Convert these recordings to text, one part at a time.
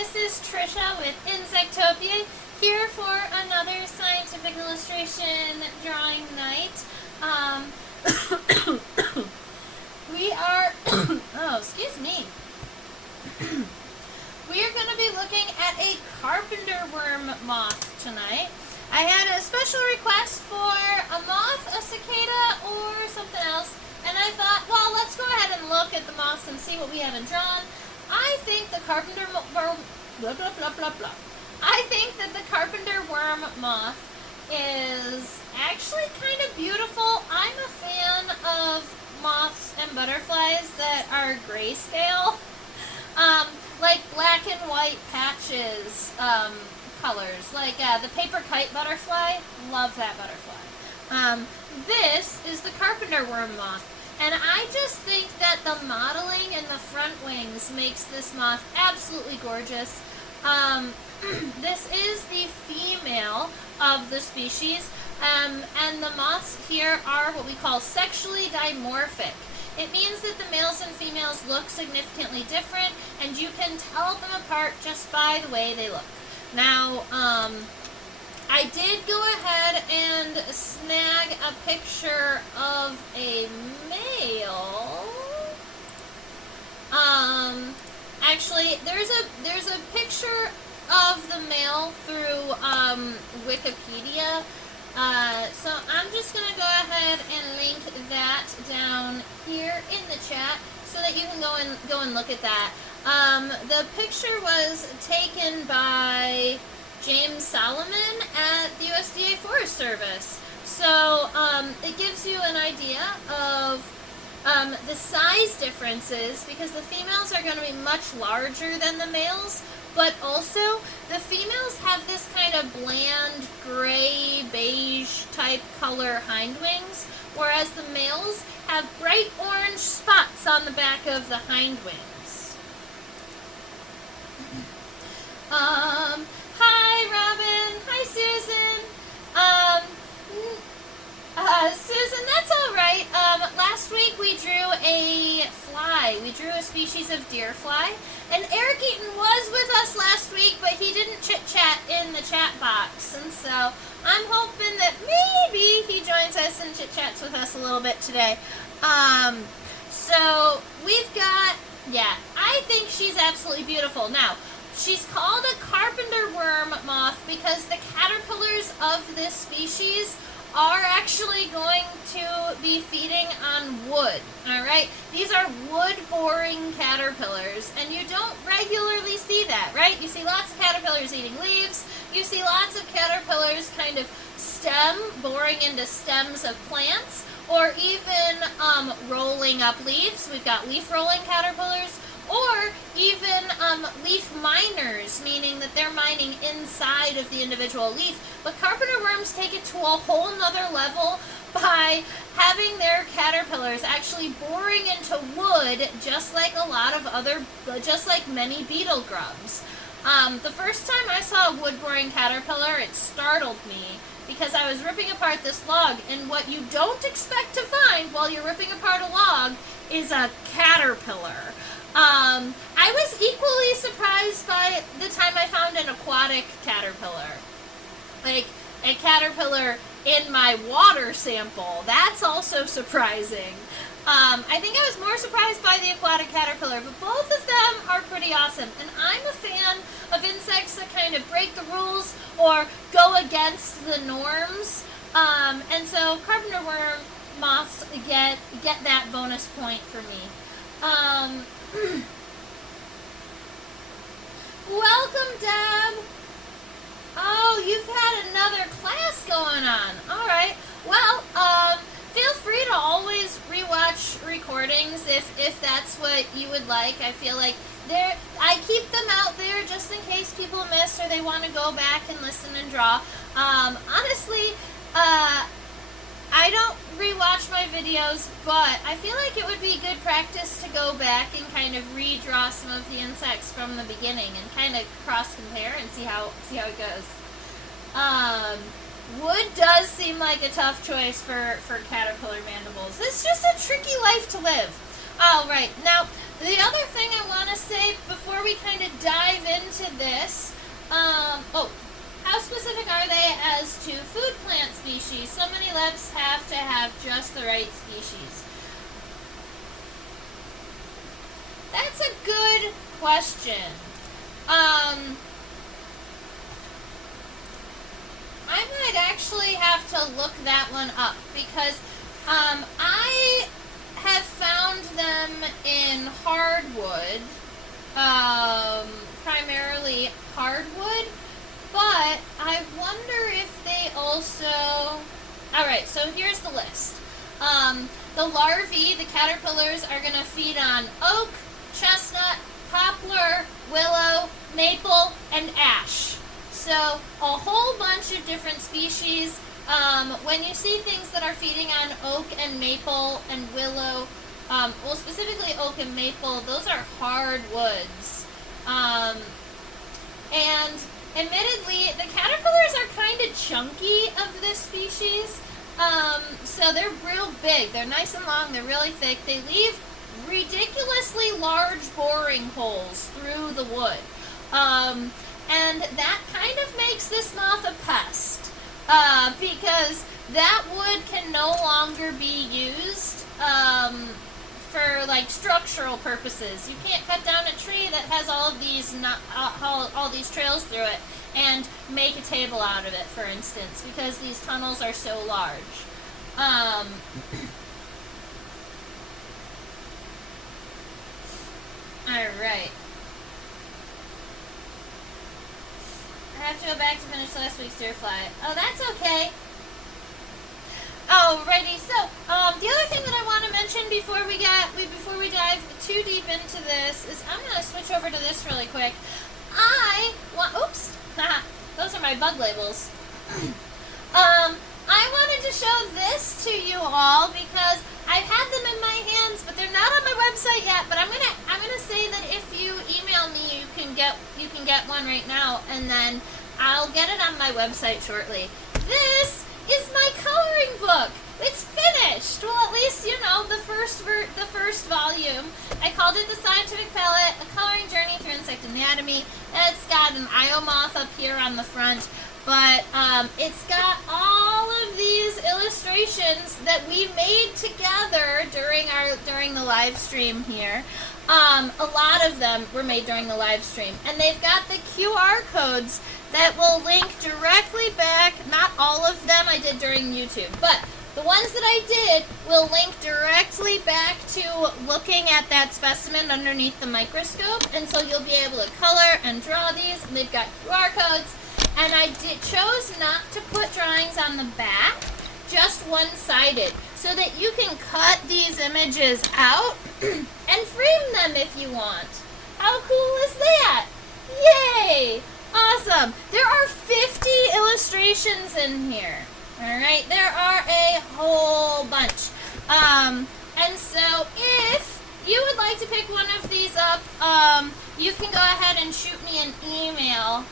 this is Trisha with Insectopia, here for another scientific illustration drawing night. We are, oh, excuse me. We are going to be looking at a carpenterworm moth tonight. I had a special request for a moth, a cicada, or something else, and I thought, well, let's go ahead and look at the moths and see what we haven't drawn. I think the carpenterworm, I think that the carpenterworm moth is actually kind of beautiful. I'm a fan of moths and butterflies that are grayscale, like black and white patches, colors, like the paper kite butterfly. Love that butterfly. This is the carpenterworm moth. And I just think that the modeling in the front wings makes this moth absolutely gorgeous. This is the female of the species, and the moths here are what we call sexually dimorphic. It means that the males and females look significantly different, and you can tell them apart just by the way they look. Now, I did go ahead and snag a picture of a male. Actually, there's a picture of the male through Wikipedia. So I'm just gonna go ahead and link that down here in the chat so that you can go and look at that. The picture was taken by James Solomon at the USDA Forest Service. So it gives you an idea of the size differences, because the females are going to be much larger than the males, but also the females have this kind of bland gray beige type color hind wings, whereas the males have bright orange spots on the back of the hind wings. Hi, Robin. Hi, Susan. Susan, that's all right. Last week we drew a fly. We drew a species of deer fly. And Eric Eaton was with us last week, but he didn't chit-chat in the chat box. And so I'm hoping that maybe he joins us and chit-chats with us a little bit today. So we've got, yeah, I think she's absolutely beautiful. Now, she's called a carpenterworm moth because the caterpillars of this species are actually going to be feeding on wood, all right? These are wood-boring caterpillars, and you don't regularly see that, right? You see lots of caterpillars eating leaves. You see lots of caterpillars kind of boring into stems of plants, or even rolling up leaves. We've got leaf-rolling caterpillars, or even leaf miners, meaning that they're mining inside of the individual leaf. But carpenterworms take it to a whole nother level by having their caterpillars actually boring into wood, just like just like many beetle grubs. The first time I saw a wood-boring caterpillar, it startled me, because I was ripping apart this log, and what you don't expect to find while you're ripping apart a log is a caterpillar. I was equally surprised by the time I found an aquatic caterpillar. Like, a caterpillar in my water sample. That's also surprising. I think I was more surprised by the aquatic caterpillar, but both of them are pretty awesome. And I'm a fan of insects that kind of break the rules or go against the norms. And so carpenterworm moths get that bonus point for me. Welcome, Deb. Oh, you've had another class going on. All right. Well, feel free to always rewatch recordings if that's what you would like. I feel like I keep them out there just in case people miss or they want to go back and listen and draw. Honestly, I don't rewatch my videos, but I feel like it would be good practice to go back and kind of redraw some of the insects from the beginning and kind of cross-compare and see how it goes. Wood does seem like a tough choice for caterpillar mandibles. It's just a tricky life to live. All right, now The other thing I want to say before we kind of dive into this, how specific are they as to food plant species? So many labs have to have just the right species. That's a good question. I might actually have to look that one up because I have found them in hardwood, primarily hardwood, but I wonder if they also... Alright, so here's the list. The larvae, the caterpillars, are going to feed on oak, chestnut, poplar, willow, maple, and ash. So a whole bunch of different species. When you see things that are feeding on oak and maple and willow, well, specifically oak and maple, those are hardwoods. And admittedly, the caterpillars are kind of chunky of this species. So they're real big. They're nice and long. They're really thick. They leave ridiculously large boring holes through the wood. And that kind of makes this moth a pest. Because that wood can no longer be used for like structural purposes. You can't cut down a tree that has all of these all these trails through it and make a table out of it, for instance, because these tunnels are so large. Alright. I have to go back to finish last week's deer fly. Oh, that's okay. Alrighty, so the other thing that I want to mention before we dive too deep into this is I'm going to switch over to this really quick. Oops, those are my bug labels. I wanted to show this to you all because I've had them in my hands, but they're not on my website yet. But I'm gonna say that if you email me, you can get one right now, and then I'll get it on my website shortly. This is my coloring book. It's finished. Well, at least you know the first volume. I called it The Scientific Palette: A Coloring Journey Through Insect Anatomy. It's got an Io moth up here on the front. But it's got all of these illustrations that we made together during the live stream here. A lot of them were made during the live stream, and they've got the QR codes that will link directly back. Not all of them I did during YouTube, but the ones that I did will link directly back to looking at that specimen underneath the microscope, and so you'll be able to color and draw these. And they've got QR codes. And I chose not to put drawings on the back, just one-sided, so that you can cut these images out and frame them if you want. How cool is that? Yay! Awesome. There are 50 illustrations in here. Alright, there are a whole bunch. And so if you would like to pick one of these up, you can go ahead and shoot me an email.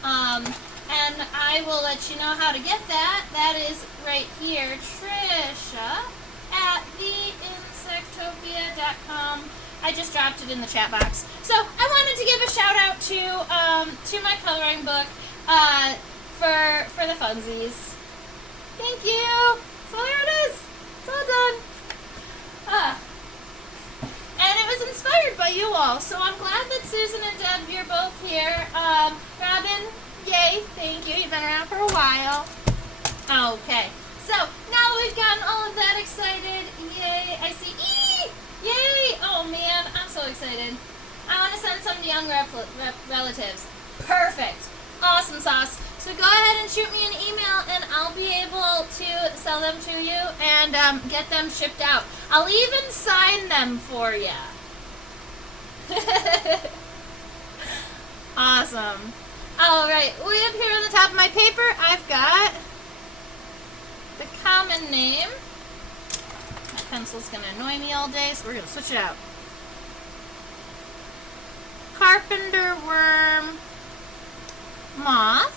And I will let you know how to get that. That is right here, Trisha@theinsectopia.com. I just dropped it in the chat box. So I wanted to give a shout out to my coloring book for the funsies. Thank you. So there it is. It's all done. And it was inspired by you all. So I'm glad that Susan and Deb, you're both here. Robin, yay, thank you. You've been around for a while. Okay, so now we've gotten all of that excited. Yay, I see. Yay! Oh man, I'm so excited. I want to send some to young relatives. Perfect. Awesome sauce. So go ahead and shoot me an email and I'll be able to sell them to you and get them shipped out. I'll even sign them for you. Awesome. Alright, way up here on the top of my paper, I've got the common name. My pencil's going to annoy me all day, so we're going to switch it out. Carpenterworm moth.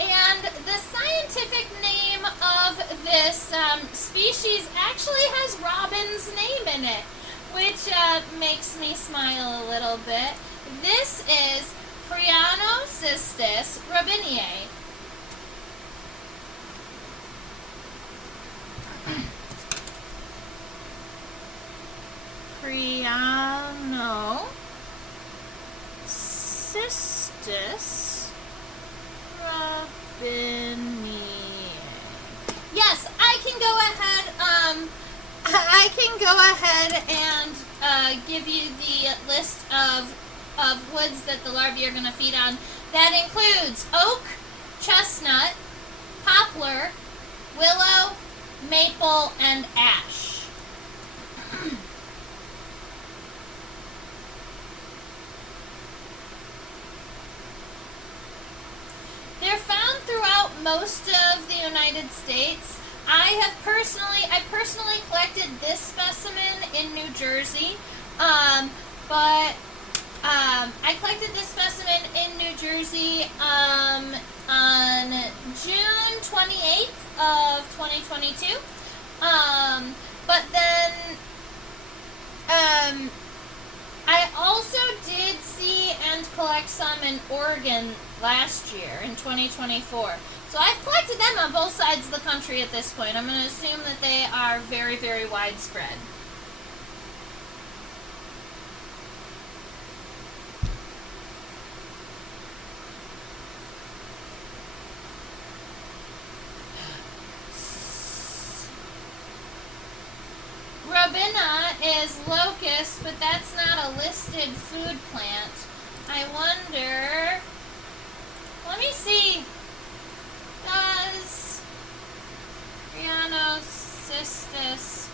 And the scientific name of this species actually has Robin's name in it. which makes me smile a little bit. This is Prionoxystus robiniae. Prionoxystus robiniae. Yes, I can go ahead and give you the list of woods that the larvae are going to feed on. That includes oak, chestnut, poplar, willow, maple, and ash. They're found throughout most of the United States. I personally collected this specimen in New Jersey, but I collected this specimen in New Jersey on June 28th of 2022. But then I also did see and collect some in Oregon last year in 2024. So I've collected them on both sides of the country at this point. I'm going to assume that they are very, very widespread. Robina is locust, but that's not a listed food plant. I wonder, let me see, does Prionoxystus,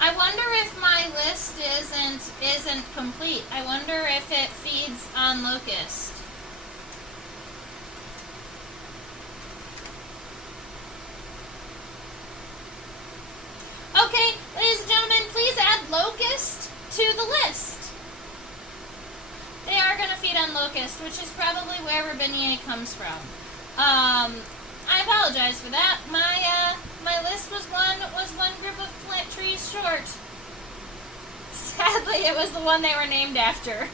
I wonder if my list isn't complete. I wonder if it feeds on locust. Okay, ladies and gentlemen, please add locust to the list. They are going to feed on locust, which is probably where robiniae comes from. I apologize for that. My list was one group of plant trees short. Sadly, it was the one they were named after.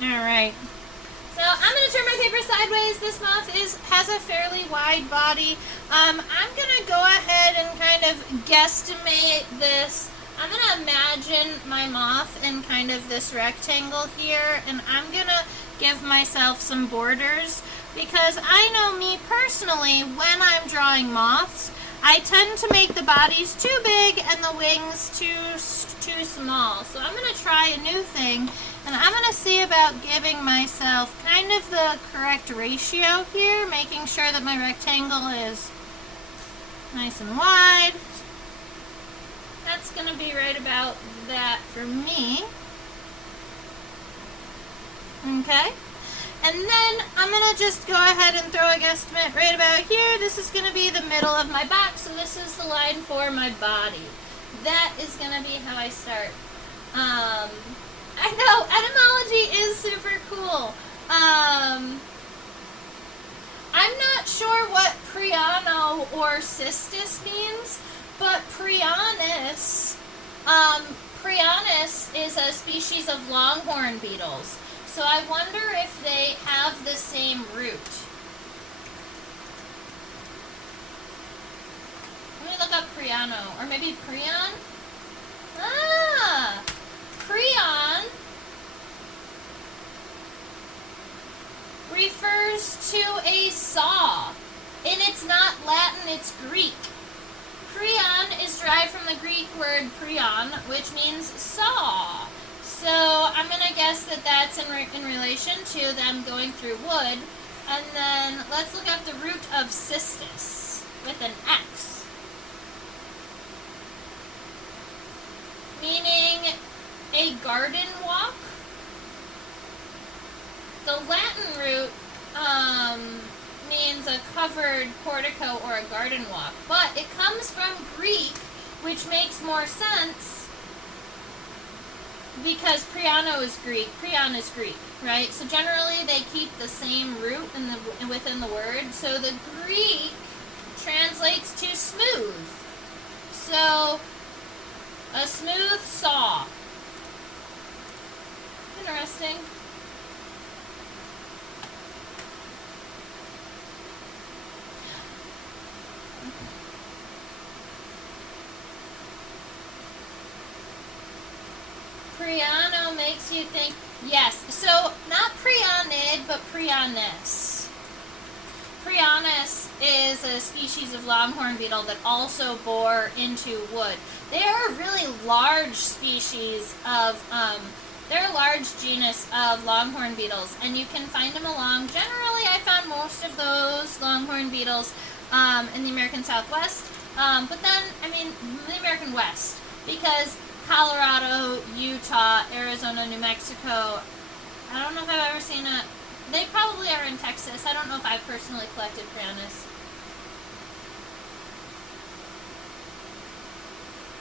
All right. So I'm going to turn my paper sideways. This moth has a fairly wide body. I'm going to go ahead and kind of guesstimate this. I'm going to imagine my moth in kind of this rectangle here, and I'm going to give myself some borders, because I know me personally, when I'm drawing moths, I tend to make the bodies too big and the wings too small. So I'm going to try a new thing, and I'm going to see about giving myself kind of the correct ratio here, making sure that my rectangle is nice and wide. That's going to be right about that for me. Okay. And then I'm going to just go ahead and throw a guesstimate right about here. This is going to be the middle of my box, so this is the line for my body. That is going to be how I start. I know, etymology is super cool. I'm not sure what Priono or cystis means, but Prionis is a species of longhorn beetles. So I wonder if they have the same root. Let me look up Priono, or maybe Prion? Ah! Prion refers to a saw. And it's not Latin, it's Greek. Prion is derived from the Greek word prion, which means saw. So I'm going to guess that that's in relation to them going through wood. And then let's look up the root of cystis with an X. Meaning a garden walk. The Latin root means a covered portico or a garden walk. But it comes from Greek, which makes more sense because Priono is Greek. Prion is Greek, right? So generally they keep the same root within the word. So the Greek translates to smooth. saw. Interesting. Priono makes you think, yes. So, not prionid, but prionis. Prionis is a species of longhorn beetle that also bore into wood. They are a really large species of, they're a large genus of longhorn beetles, and you can find them along, generally I found most of those longhorn beetles in the American Southwest, but then, I mean, the American West, because Colorado, Utah, Arizona, New Mexico, I don't know if I've ever seen a, they probably are in Texas. I don't know if I've personally collected Prionoxystus.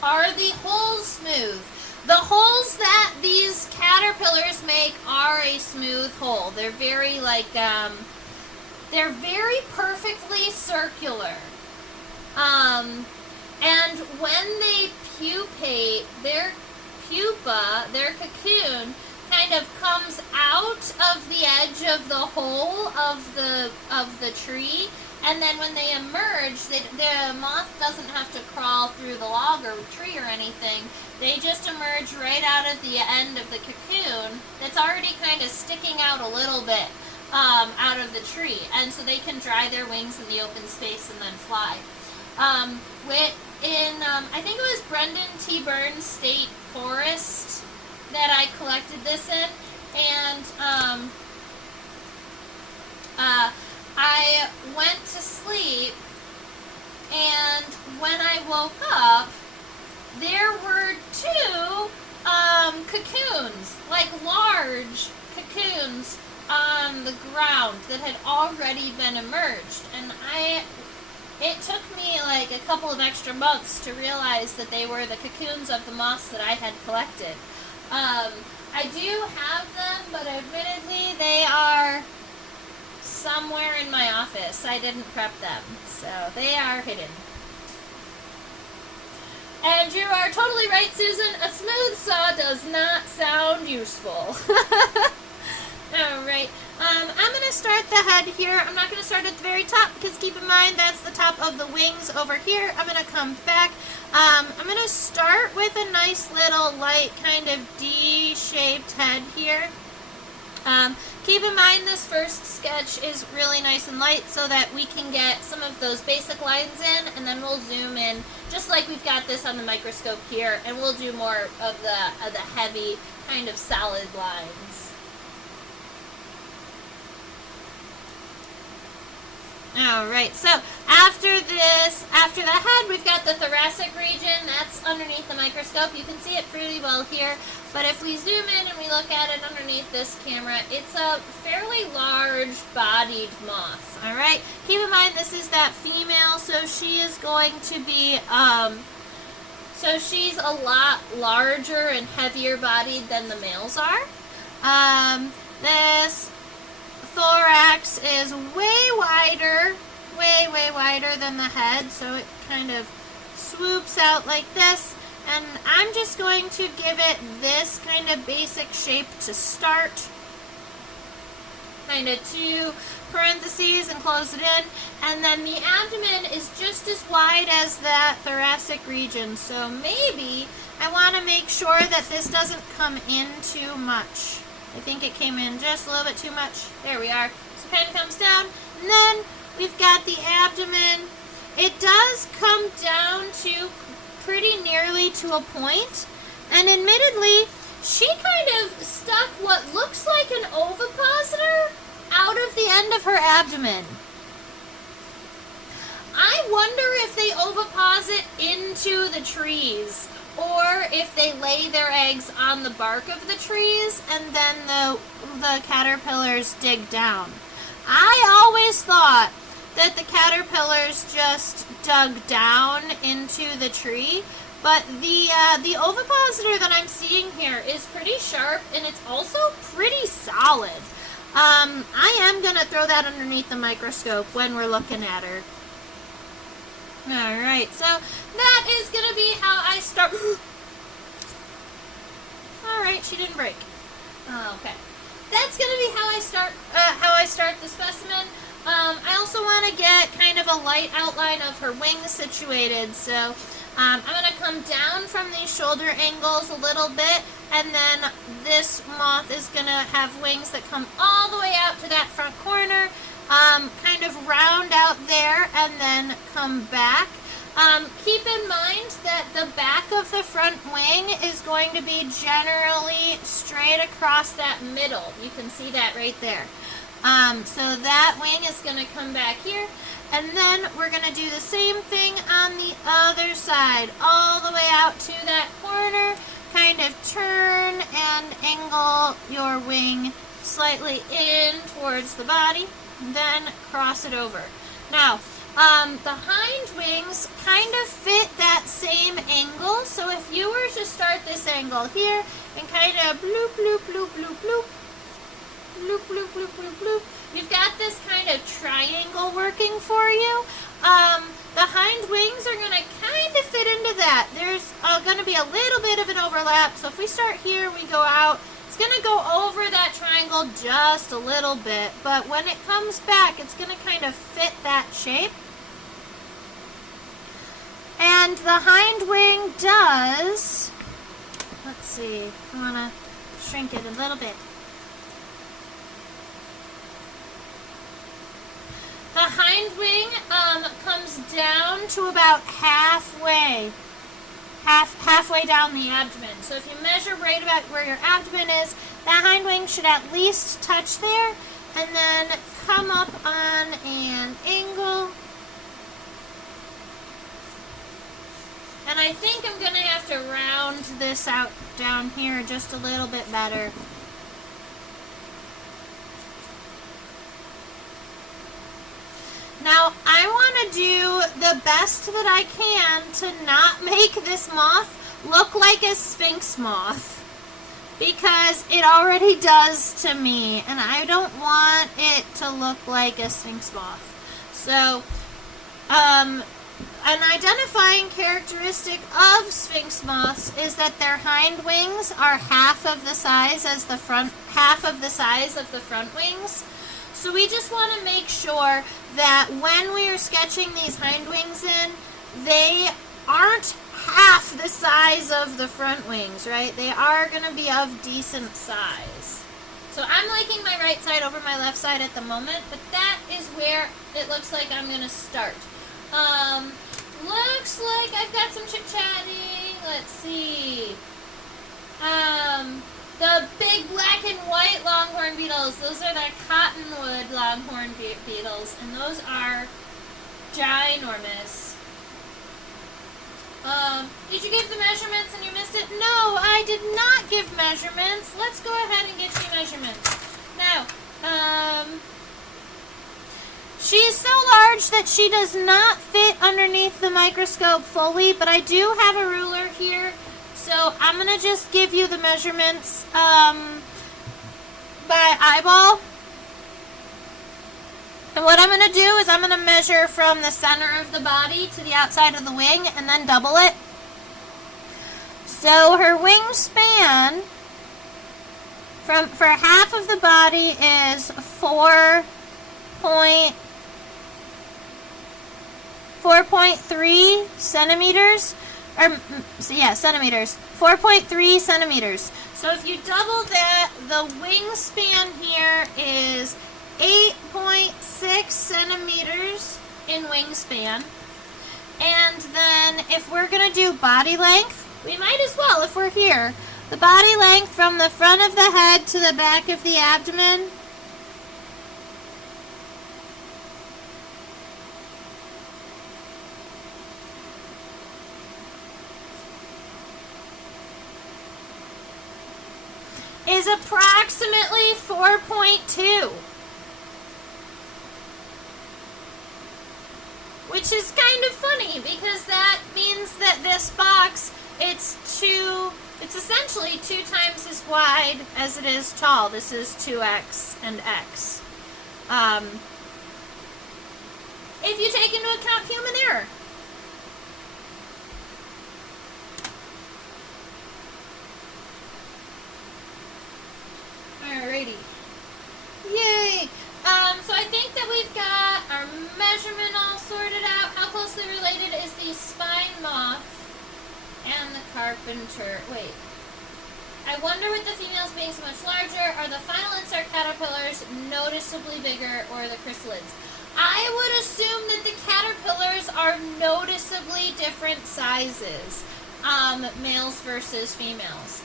Are the holes smooth? The holes that these caterpillars make are a smooth hole. They're very they're very perfectly circular. And when they pupate, their pupa, their cocoon, kind of comes out of the edge of the hole of the tree, and then when they emerge, the moth doesn't have to crawl through the log or tree or anything. They just emerge right out at the end of the cocoon that's already kind of sticking out a little bit out of the tree, and so they can dry their wings in the open space and then fly. I think it was Brendan T. Burns State Forest that I collected this in, and I went to sleep, and when I woke up, there were two cocoons, like large cocoons on the ground that had already been emerged, and it took me like a couple of extra months to realize that they were the cocoons of the moths that I had collected. I do have them, but admittedly they are somewhere in my office. I didn't prep them, so they are hidden. And you are totally right, Susan. A smooth saw does not sound useful. Alright, I'm going to start the head here. I'm not going to start at the very top because keep in mind that's the top of the wings over here. I'm going to come back. I'm going to start with a nice little light kind of D-shaped head here. Keep in mind this first sketch is really nice and light so that we can get some of those basic lines in, and then we'll zoom in just like we've got this on the microscope here, and we'll do more of the heavy kind of solid lines. Alright, so after the head, we've got the thoracic region. That's underneath the microscope. You can see it pretty well here, but if we zoom in and we look at it underneath this camera, it's a fairly large-bodied moth. Alright, keep in mind this is that female, so she is going to be, so she's a lot larger and heavier-bodied than the males are. This thorax is way wider than the head, so it kind of swoops out like this, and I'm just going to give it this kind of basic shape to start, kind of two parentheses and close it in, and then the abdomen is just as wide as that thoracic region, so maybe I want to make sure that this doesn't come in too much. I think it came in just a little bit too much. There we are. So it kind of comes down. And then we've got the abdomen. It does come down to pretty nearly to a point. And admittedly, she kind of stuck what looks like an ovipositor out of the end of her abdomen. I wonder if they oviposit into the trees, or if they lay their eggs on the bark of the trees and then the caterpillars dig down. I always thought that the caterpillars just dug down into the tree, but the ovipositor that I'm seeing here is pretty sharp, and it's also pretty solid. I am going to throw that underneath the microscope when we're looking at her. Alright, so that is going to be how I start. right, she didn't break. Okay. That's going to be how I start the specimen. I also want to get kind of a light outline of her wings situated, so I'm going to come down from these shoulder angles a little bit, and then this moth is going to have wings that come all the way out to that front corner, kind of round out there, and then come back. Keep in mind that the back of the front wing is going to be generally straight across that middle. You can see that right there. So that wing is going to come back here, and then we're going to do the same thing on the other side, all the way out to that corner. Kind of turn and angle your wing slightly in towards the body, then cross it over. Now, the hind wings kind of fit that same angle, so if you were to start this angle here and kind of bloop, bloop, bloop, bloop, bloop, bloop, bloop, bloop, bloop, bloop, you've got this kind of triangle working for you. The hind wings are going to kind of fit into that. There's going to be a little bit of an overlap, so if we start here, we go out, it's going to go over that triangle just a little bit, but when it comes back, it's going to kind of fit that shape. And the hind wing does, let's see, I want to shrink it a little bit. The hind wing comes down to about halfway down the abdomen. So if you measure right about where your abdomen is, that hind wing should at least touch there, and then come up on an angle. And I think I'm going to have to round this out down here just a little bit better. Now, I want to do the best that I can to not make this moth look like a sphinx moth, because it already does to me, and I don't want it to look like a sphinx moth. So, an identifying characteristic of sphinx moths is that their hind wings are half of the size of the front wings. So we just want to make sure that when we are sketching these hind wings in, they aren't half the size of the front wings, right? They are going to be of decent size. So I'm liking my right side over my left side at the moment, but that is where it looks like I'm going to start. Looks like I've got some chit-chatting. Let's see. The big black and white longhorn beetles, those are the cottonwood longhorn beetles, and those are ginormous. Did you give the measurements and you missed it? No, I did not give measurements. Let's go ahead and get you measurements. Now, she is so large that she does not fit underneath the microscope fully, but I do have a ruler here. So I'm going to just give you the measurements by eyeball. And what I'm going to do is I'm going to measure from the center of the body to the outside of the wing and then double it. So her wingspan for half of the body is 4.3 centimeters. Centimeters. 4.3 centimeters. So if you double that, the wingspan here is 8.6 centimeters in wingspan. And then if we're going to do body length, we might as well if we're here. The body length from the front of the head to the back of the abdomen is approximately 4.2, which is kind of funny because that means that this box, it's essentially 2 times as wide as it is tall. This is 2x and x. If you take into account human error. Wait. I wonder with the females being so much larger, are the final insert caterpillars noticeably bigger or the chrysalids? I would assume that the caterpillars are noticeably different sizes, males versus females.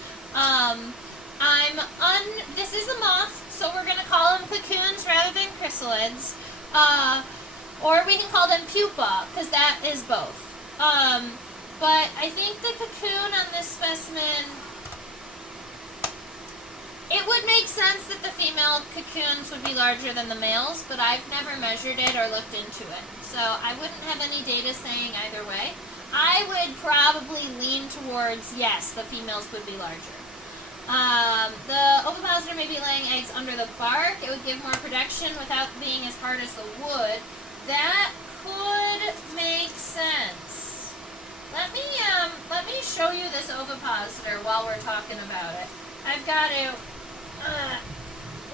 This is a moth, so we're going to call them cocoons rather than chrysalids. Or we can call them pupa, because that is both. But I think the cocoon on this specimen, it would make sense that the female cocoons would be larger than the males, but I've never measured it or looked into it. So I wouldn't have any data saying either way. I would probably lean towards, yes, the females would be larger. The ovipositor may be laying eggs under the bark. It would give more protection without being as hard as the wood. That could make sense. Let me show you this ovipositor while we're talking about it. I've got to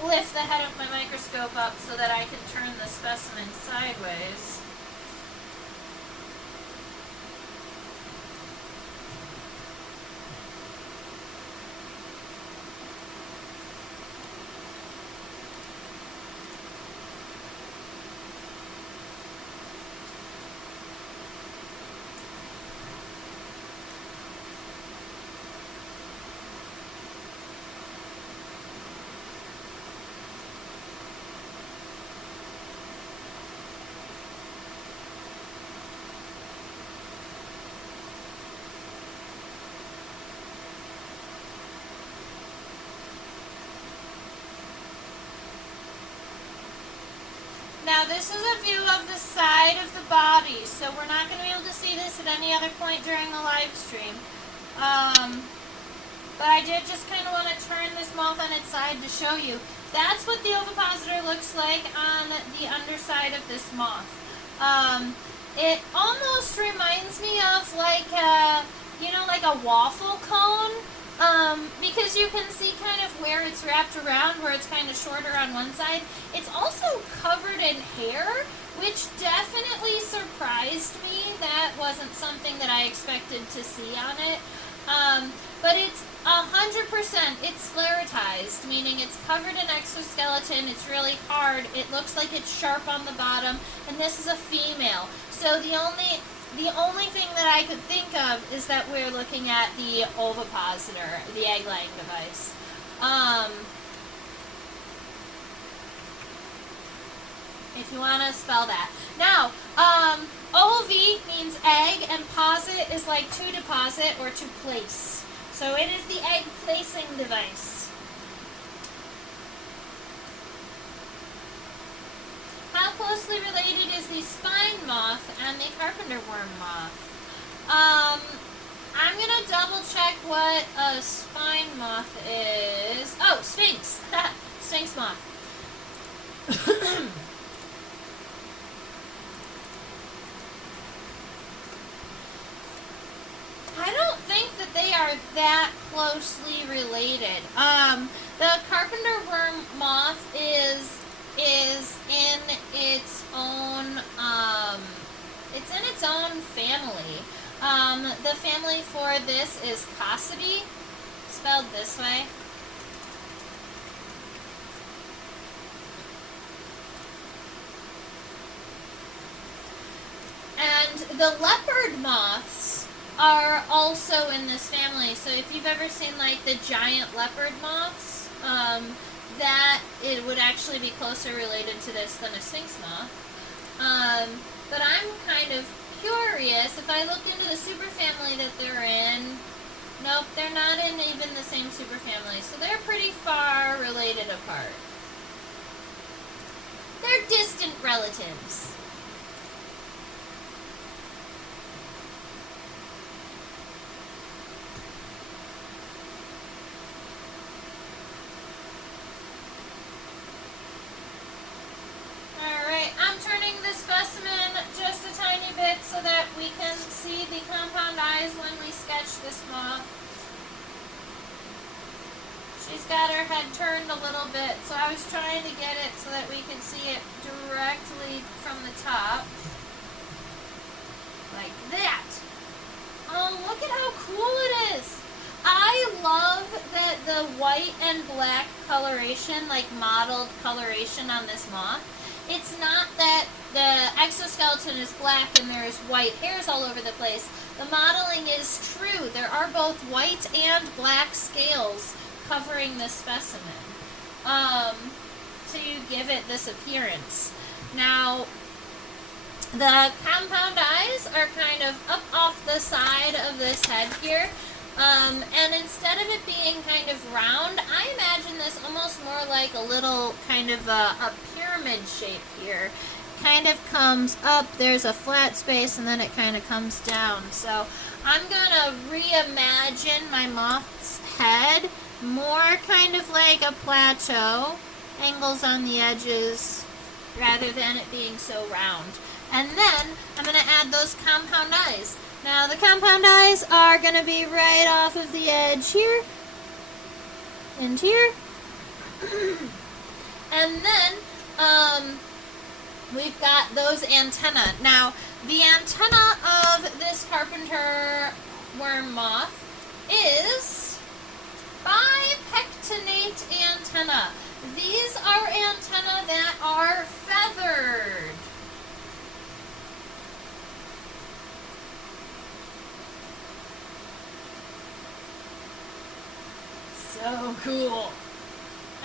lift the head of my microscope up so that I can turn the specimen sideways. Now this is a view of the side of the body, so we're not going to be able to see this at any other point during the live stream. But I did just kind of want to turn this moth on its side to show you. That's what the ovipositor looks like on the underside of this moth. It almost reminds me of like a waffle cone. Because you can see kind of where it's wrapped around, where it's kind of shorter on one side. It's also covered in hair, which definitely surprised me. That wasn't something that I expected to see on it. But it's 100%, it's sclerotized, meaning it's covered in exoskeleton, it's really hard, it looks like it's sharp on the bottom, and this is a female. So the only thing that I could think of is that we're looking at the ovipositor, the egg-laying device. If you want to spell that. Now, ovi means egg, and posit is like to deposit or to place. So it is the egg placing device. How closely related is the spine moth and the carpenterworm moth? I'm going to double check what a spine moth is. Oh, sphinx. Sphinx moth. I don't think that they are that closely related. The carpenterworm moth is in its own family. The family for this is Cassidy, spelled this way. And the leopard moths are also in this family. So if you've ever seen like the giant leopard moths, that it would actually be closer related to this than a sphinx moth. But I'm kind of curious, if I look into the superfamily that they're in, nope, they're not in even the same superfamily, so they're pretty far related apart. They're distant relatives. I'm turning this specimen just a tiny bit so that we can see the compound eyes when we sketch this moth. She's got her head turned a little bit, so I was trying to get it so that we could see it directly from the top. Like that. Oh, look at how cool it is! love that the white and black coloration, like mottled coloration on this moth. It's not that the exoskeleton is black and there's white hairs all over the place. The modeling is true. There are both white and black scales covering this specimen to give it this appearance. Now, the compound eyes are kind of up off the side of this head here. And instead of it being kind of round, I imagine this almost more like a little kind of a pyramid shape here. Kind of comes up, there's a flat space, and then it kind of comes down. So I'm going to reimagine my moth's head more kind of like a plateau, angles on the edges, rather than it being so round. And then I'm going to add those compound eyes. Now the compound eyes are going to be right off of the edge here, and here. And then we've got those antennae. Now the antenna of this Carpenterworm moth is bipectinate antenna. These are antennae that are feathered. So cool.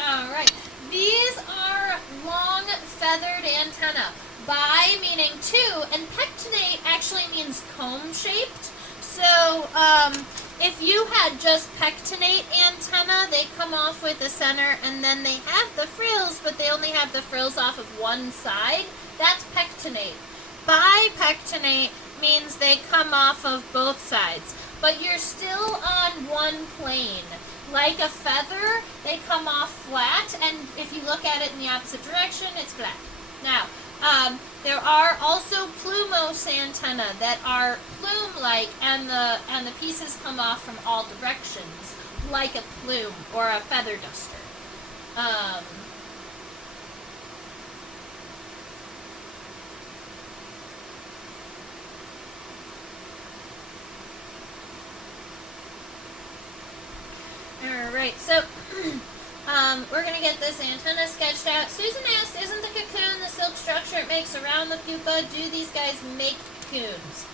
Alright, these are long feathered antennae. Bi meaning two, and pectinate actually means comb-shaped. So, if you had just pectinate antenna, they come off with the center, and then they have the frills, but they only have the frills off of one side. That's pectinate. Bipectinate means they come off of both sides, but you're still on one plane. Like a feather, they come off flat, and if you look at it in the opposite direction, it's black. Now, there are also plumose antennae that are plume-like, and the pieces come off from all directions, like a plume or a feather duster. Alright, so we're going to get this antenna sketched out. Susan asked, isn't the cocoon the silk structure it makes around the pupa? Do these guys make cocoons?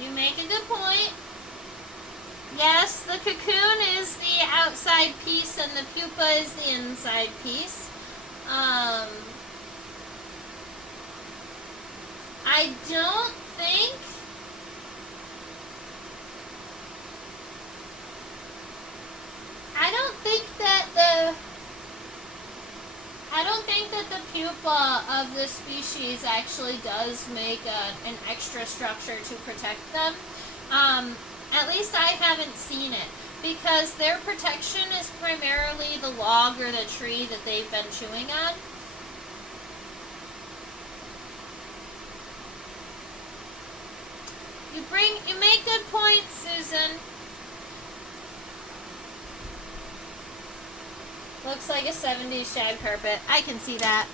You make a good point. Yes, the cocoon is the outside piece and the pupa is the inside piece. I don't think the pupa of this species actually does make an extra structure to protect them. At least I haven't seen it, because their protection is primarily the log or the tree that they've been chewing on. You make good points, Susan. Looks like a 70s shag carpet. I can see that.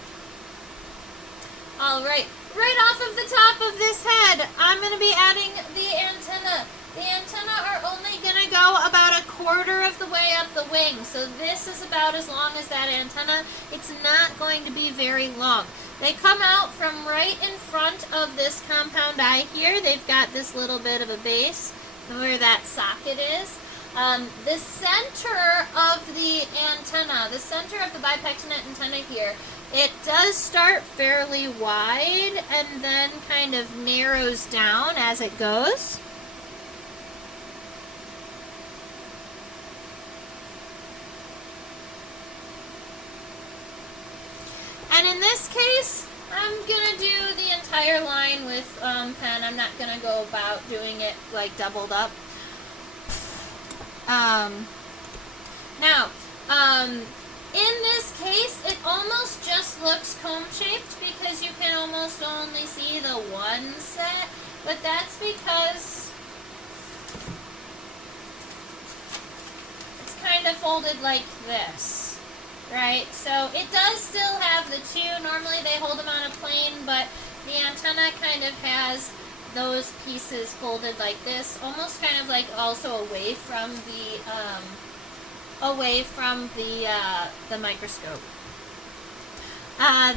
Alright, right off of the top of this head, I'm going to be adding the antenna. The antenna are only going to go about 1/4 of the way up the wing. So this is about as long as that antenna. It's not going to be very long. They come out from right in front of this compound eye here. They've got this little bit of a base where that socket is. The center of the antenna, the center of the bipectinate antenna here, it does start fairly wide and then kind of narrows down as it goes. And in this case, I'm going to do the entire line with pen. I'm not going to go about doing it like doubled up. Now, in this case, it almost just looks comb-shaped because you can almost only see the one set, but that's because it's kind of folded like this, right? So it does still have the two. Normally they hold them on a plane, but the antenna kind of has those pieces folded like this, almost kind of like also away from the microscope.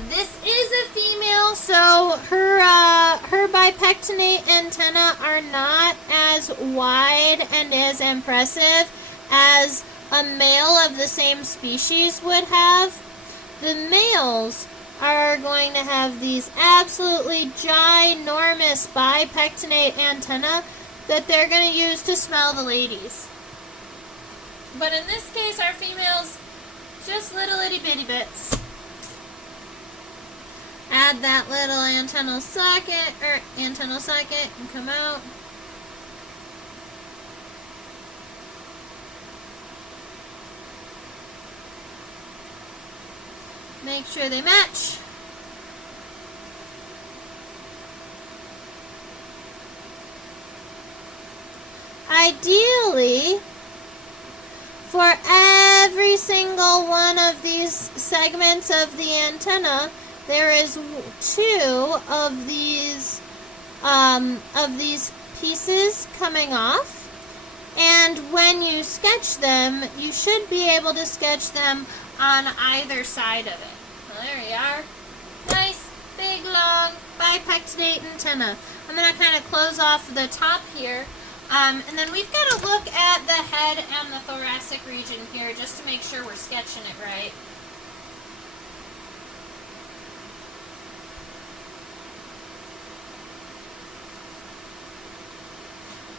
This is a female, so her bipectinate antennae are not as wide and as impressive as a male of the same species would have. The males are going to have these absolutely ginormous bipectinate antennae that they're going to use to smell the ladies. But in this case, our females, just little itty bitty bits. Add that little antennal socket, and come out. Make sure they match. Ideally, for every single one of these segments of the antenna, there is 2 of these pieces coming off. And when you sketch them, you should be able to sketch them on either side of it. Well, there we are. Nice, big, long, bipectinate antenna. I'm going to kind of close off the top here. And then we've got to look at the head and the thoracic region here just to make sure we're sketching it right.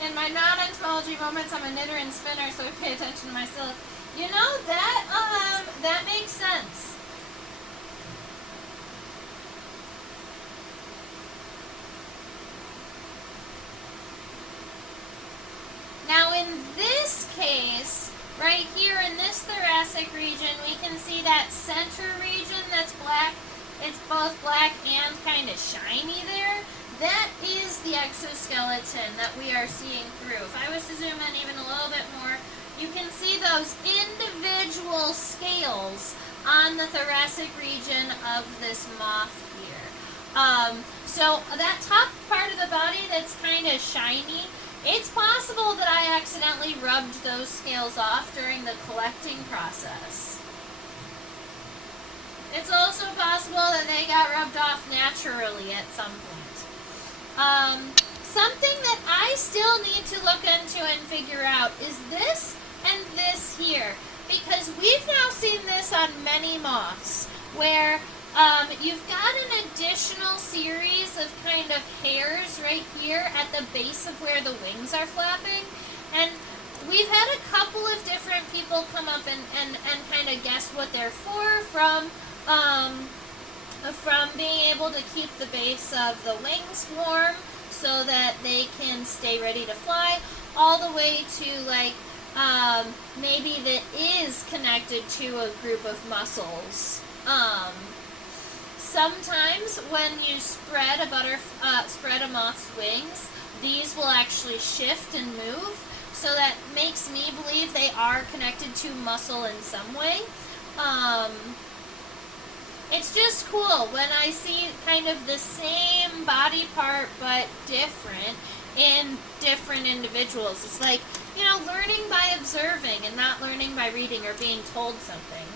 In my non-entomology moments, I'm a knitter and spinner, so I pay attention to myself. You know, that makes sense. Now in this case, right here in this thoracic region, we can see that center region that's black. It's both black and kind of shiny there. That is the exoskeleton that we are seeing through. If I was to zoom in even a little bit more, you can see those individual scales on the thoracic region of this moth here. So that top part of the body that's kind of shiny, it's possible that I accidentally rubbed those scales off during the collecting process. It's also possible that they got rubbed off naturally at some point. Something that I still need to look into and figure out is this and this here, because we've now seen this on many moths, where you've got an additional series of kind of hairs right here at the base of where the wings are flapping, and we've had a couple of different people come up and kind of guess what they're from being able to keep the base of the wings warm so that they can stay ready to fly, all the way to like maybe that is connected to a group of mussels. Sometimes when you spread a moth's wings, these will actually shift and move, so that makes me believe they are connected to mussel in some way. It's just cool when I see kind of the same body part but different in different individuals. It's like, you know, learning by observing and not learning by reading or being told something.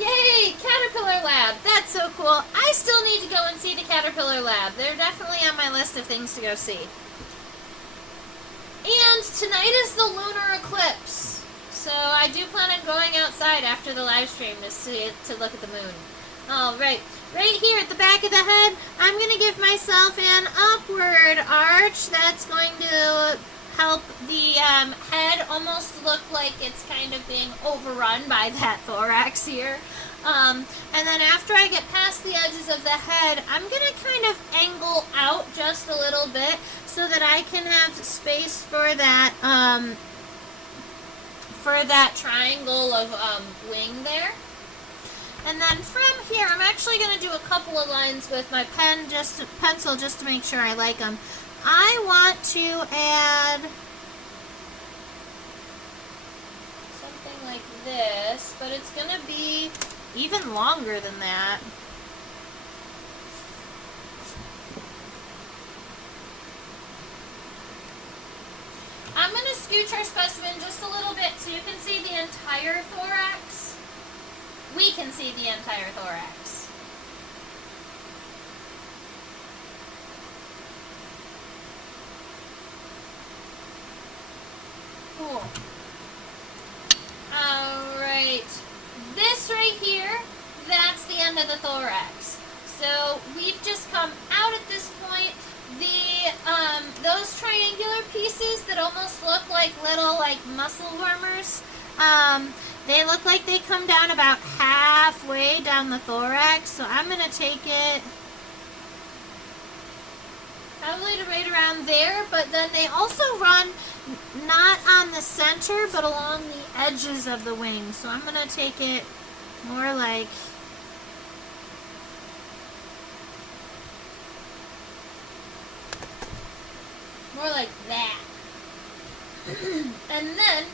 Yay! Caterpillar Lab! That's so cool. I still need to go and see the Caterpillar Lab. They're definitely on my list of things to go see. And tonight is the lunar eclipse. So I do plan on going outside after the live stream to look at the moon. Alright, right here at the back of the head, I'm going to give myself an upward arch that's going to help the head almost look like it's kind of being overrun by that thorax here. And then after I get past the edges of the head, I'm going to kind of angle out just a little bit so that I can have space for that triangle of wing there. And then from here, I'm actually going to do a couple of lines with my pencil just to make sure I like them. I want to add something like this, but it's going to be even longer than that. scooch our specimen just a little bit so you can see the entire thorax. We can see the entire thorax. Cool. Alright. This right here, that's the end of the thorax. So we've just come out at this point. Those triangular pieces that almost look like little muscle warmers, they look like they come down about halfway down the thorax. So I'm going to take it probably to right around there, but then they also run not on the center, but along the edges of the wing. So I'm going to take it more like that. And then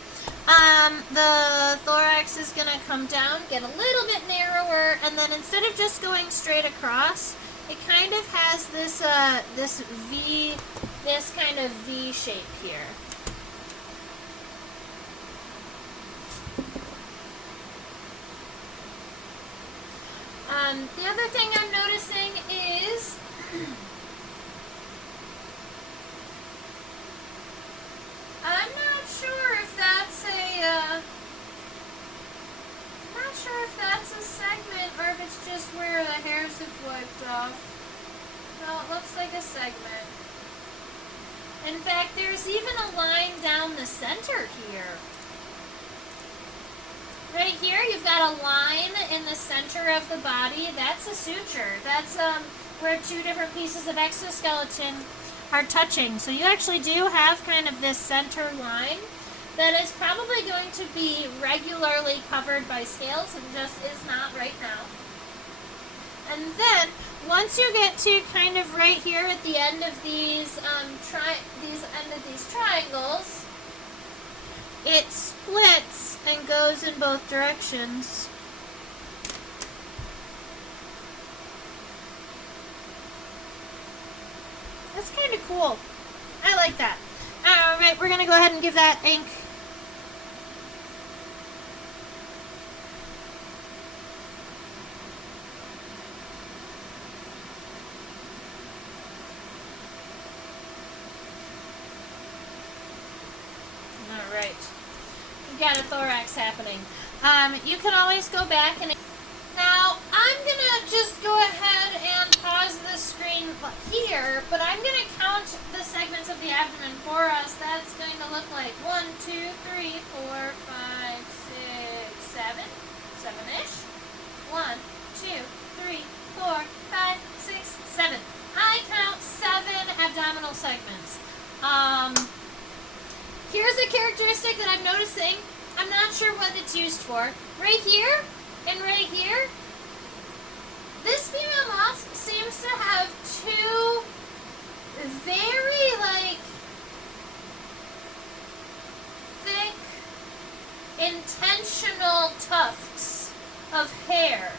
the thorax is going to come down, get a little bit narrower, and then instead of just going straight across, it kind of has this kind of V shape here. The other thing I'm noticing is I'm not sure if that's a segment or if it's just where the hairs have wiped off. No, it looks like a segment. In fact, there's even a line down the center here. Right here, you've got a line in the center of the body. That's a suture. That's where two different pieces of exoskeleton are touching. So you actually do have kind of this center line that is probably going to be regularly covered by scales and just is not right now. And then, once you get to kind of right here at the end of these triangles, it splits and goes in both directions. That's kind of cool. I like that. Alright, we're going to go ahead and give that ink. Alright. We've got a thorax happening. You can always go back and... Now, I'm going to just go ahead and pause the screen here, but I'm going to count the segments of the abdomen for us. That's going to look like 1, 2, 3, 4, 5, 6, 7. 7-ish. 1, 2, 3, 4, 5, 6, 7. I count 7 abdominal segments. Here's a characteristic that I'm noticing. I'm not sure what it's used for. Right here and right here, this female moth seems to have two very, thick, intentional tufts of hair.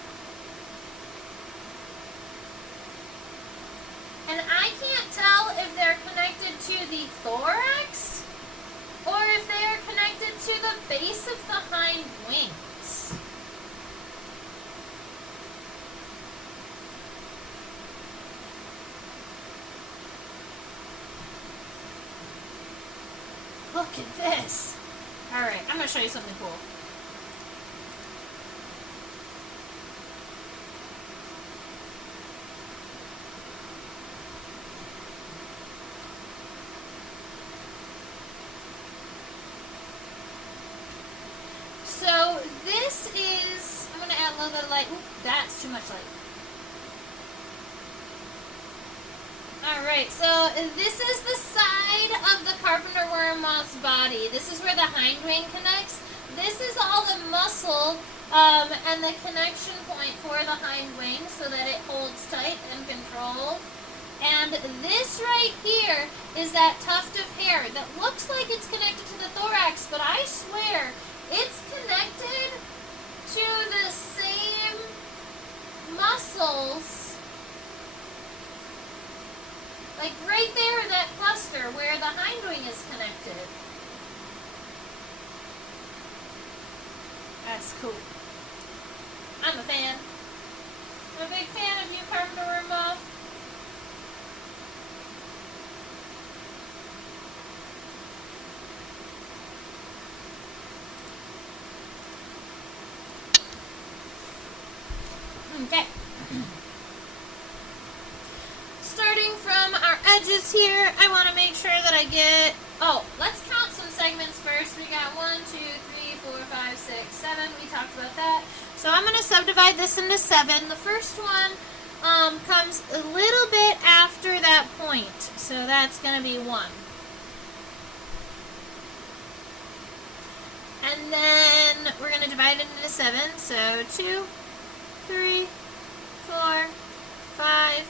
And I can't tell if they're connected to the thorax or if they are connected to the base of the hind wings. Look at this. Alright, I'm going to show you something cool. So this is, I'm going to add a little bit of light. Oop, that's too much light. Alright, so this is the side of the Carpenterworm moth's body. This is where the hind wing connects. This is all the muscle and the connection point for the hind wing so that it holds tight and controlled. And this right here is that tuft of hair that looks like it's connected to the thorax, but I swear it's connected to the same muscles. Like right there in that cluster where the hind wing is connected. That's cool. I'm a fan. I'm a big fan of you, Carpenterworm Moth. Okay. Starting from our edges here, I want to make sure that I get... Oh, let's count some segments first. We got 1, 2, 3, 4, 5, 6, 7. We talked about that. So I'm going to subdivide this into 7. The first one comes a little bit after that point. So that's going to be 1. And then we're going to divide it into 7. So 2, 3, 4, 5,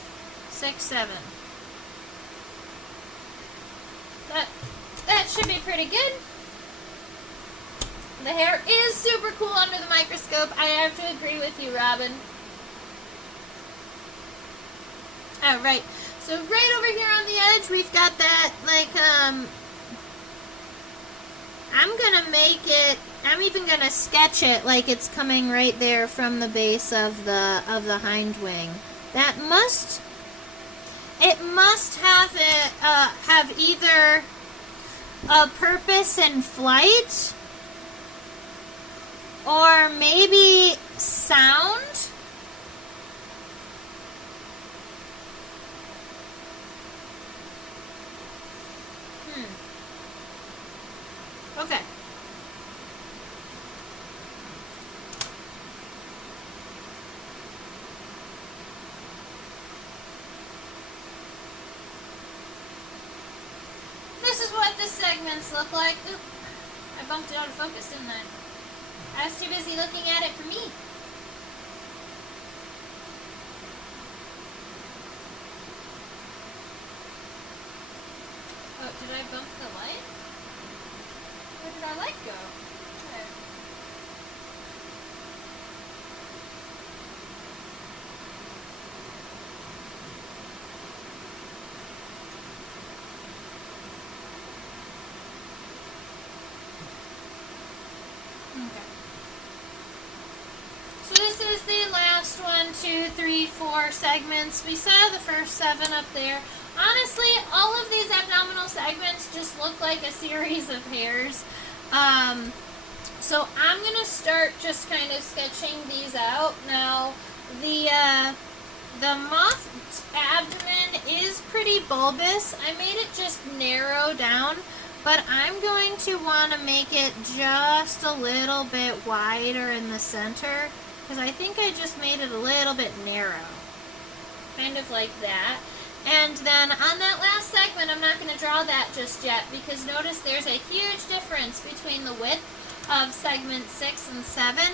6, 7. That should be pretty good. The hair is super cool under the microscope. I have to agree with you, Robin. Alright, so right over here on the edge, we've got that, like, I'm gonna make it, I'm even gonna sketch it like it's coming right there from the base of the hind wing. That must, it must have either a purpose in flight, or maybe sound. Okay. This is what the segments look like. Oop, I bumped it out of focus, didn't I? I was too busy looking at it for me. Oh, did I bump the light? Where did our light go? There. Okay. So this is the last 1, 2, 3, 4 segments. We saw the first 7 up there. Honestly, all of these abdominal segments just look like a series of hairs. So I'm going to start just kind of sketching these out. Now, the moth abdomen is pretty bulbous. I made it just narrow down, but I'm going to want to make it just a little bit wider in the center, because I think I just made it a little bit narrow. Kind of like that. And then on that last segment, I'm not going to draw that just yet, because notice there's a huge difference between the width of segment 6 and 7,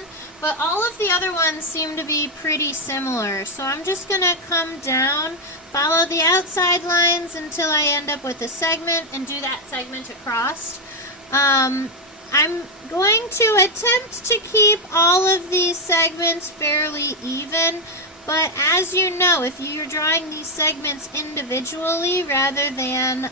but all of the other ones seem to be pretty similar. So I'm just going to come down, follow the outside lines until I end up with a segment, and do that segment across. I'm going to attempt to keep all of these segments fairly even. But as you know, if you're drawing these segments individually rather than,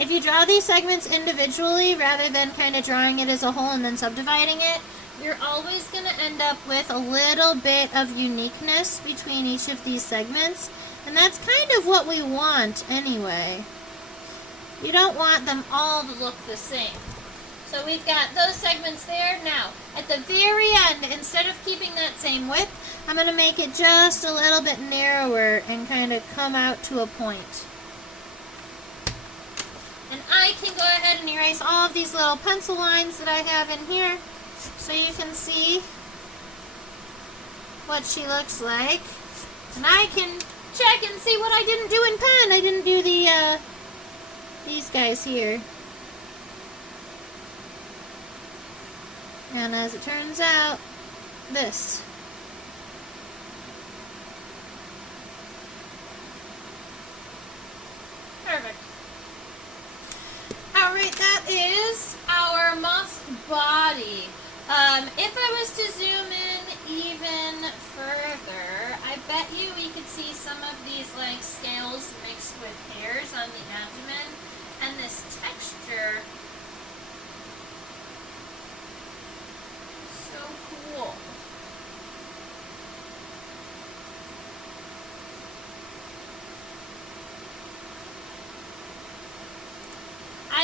if you draw these segments individually rather than kind of drawing it as a whole and then subdividing it, you're always going to end up with a little bit of uniqueness between each of these segments. And that's kind of what we want anyway. You don't want them all to look the same. So we've got those segments there. Now, at the very end, instead of keeping that same width, I'm going to make it just a little bit narrower and kind of come out to a point. And I can go ahead and erase all of these little pencil lines that I have in here so you can see what she looks like. And I can check and see what I didn't do in pen. I didn't do these guys here. And as it turns out, this. Perfect. Alright, that is our moth body. If I was to zoom in even further, I bet you we could see some of these like scales mixed with hairs on the abdomen, and this texture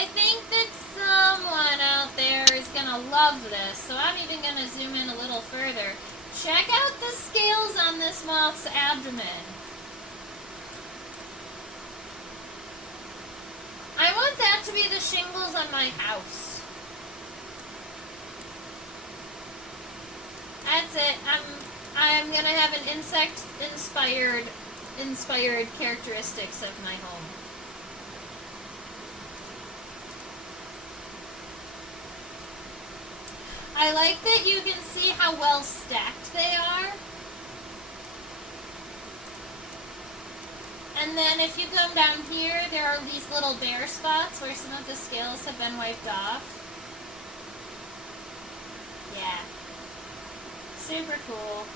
I think that someone out there is going to love this, so I'm even going to zoom in a little further. Check out the scales on this moth's abdomen. I want that to be the shingles on my house. That's it. I'm going to have an insect-inspired characteristics of my home. I like that you can see how well stacked they are. And then if you come down here, there are these little bare spots where some of the scales have been wiped off. Yeah. Super cool.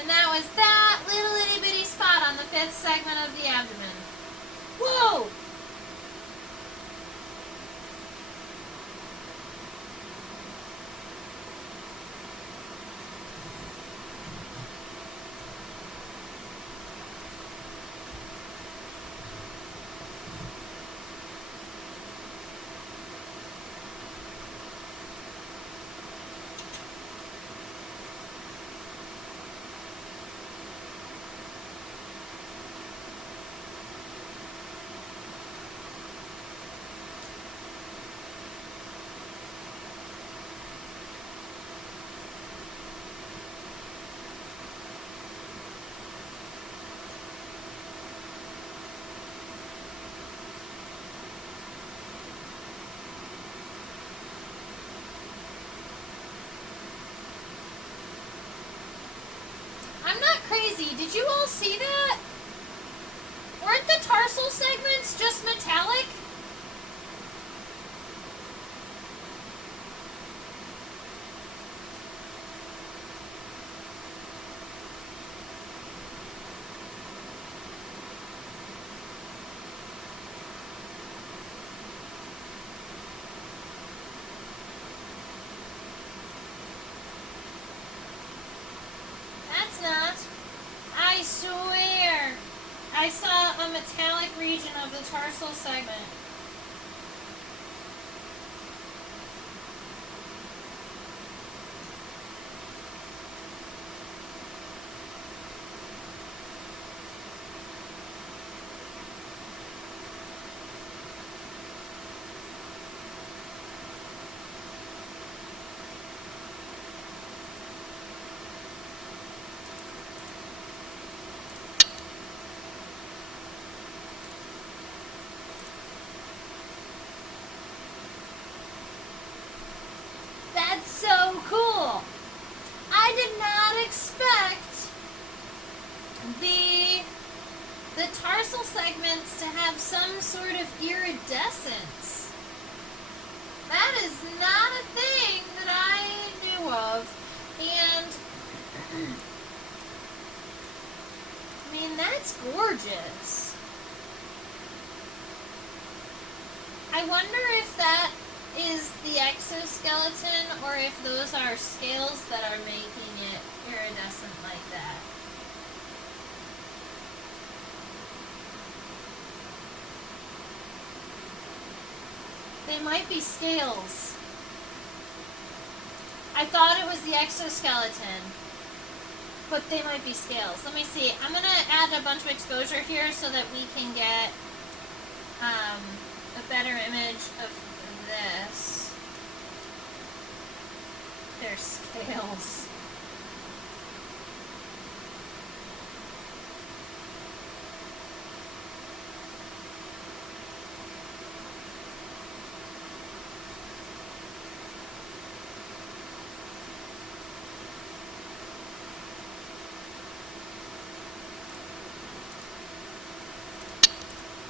And that was that little itty bitty spot on the 5th segment of the abdomen. Whoa! I'm not crazy. Did you all see that? Weren't the tarsal segments just metallic? Not. I swear I saw a metallic region of the tarsal segment. That's so cool. I did not expect the tarsal segments to have some sort of iridescence. That is not a thing that I knew of. And I mean, that's gorgeous. I wonder if that is the exoskeleton, or if those are scales that are making it iridescent like that. They might be scales. I thought it was the exoskeleton, but they might be scales. Let me see. I'm going to add a bunch of exposure here so that we can get a better image of this. They're scales.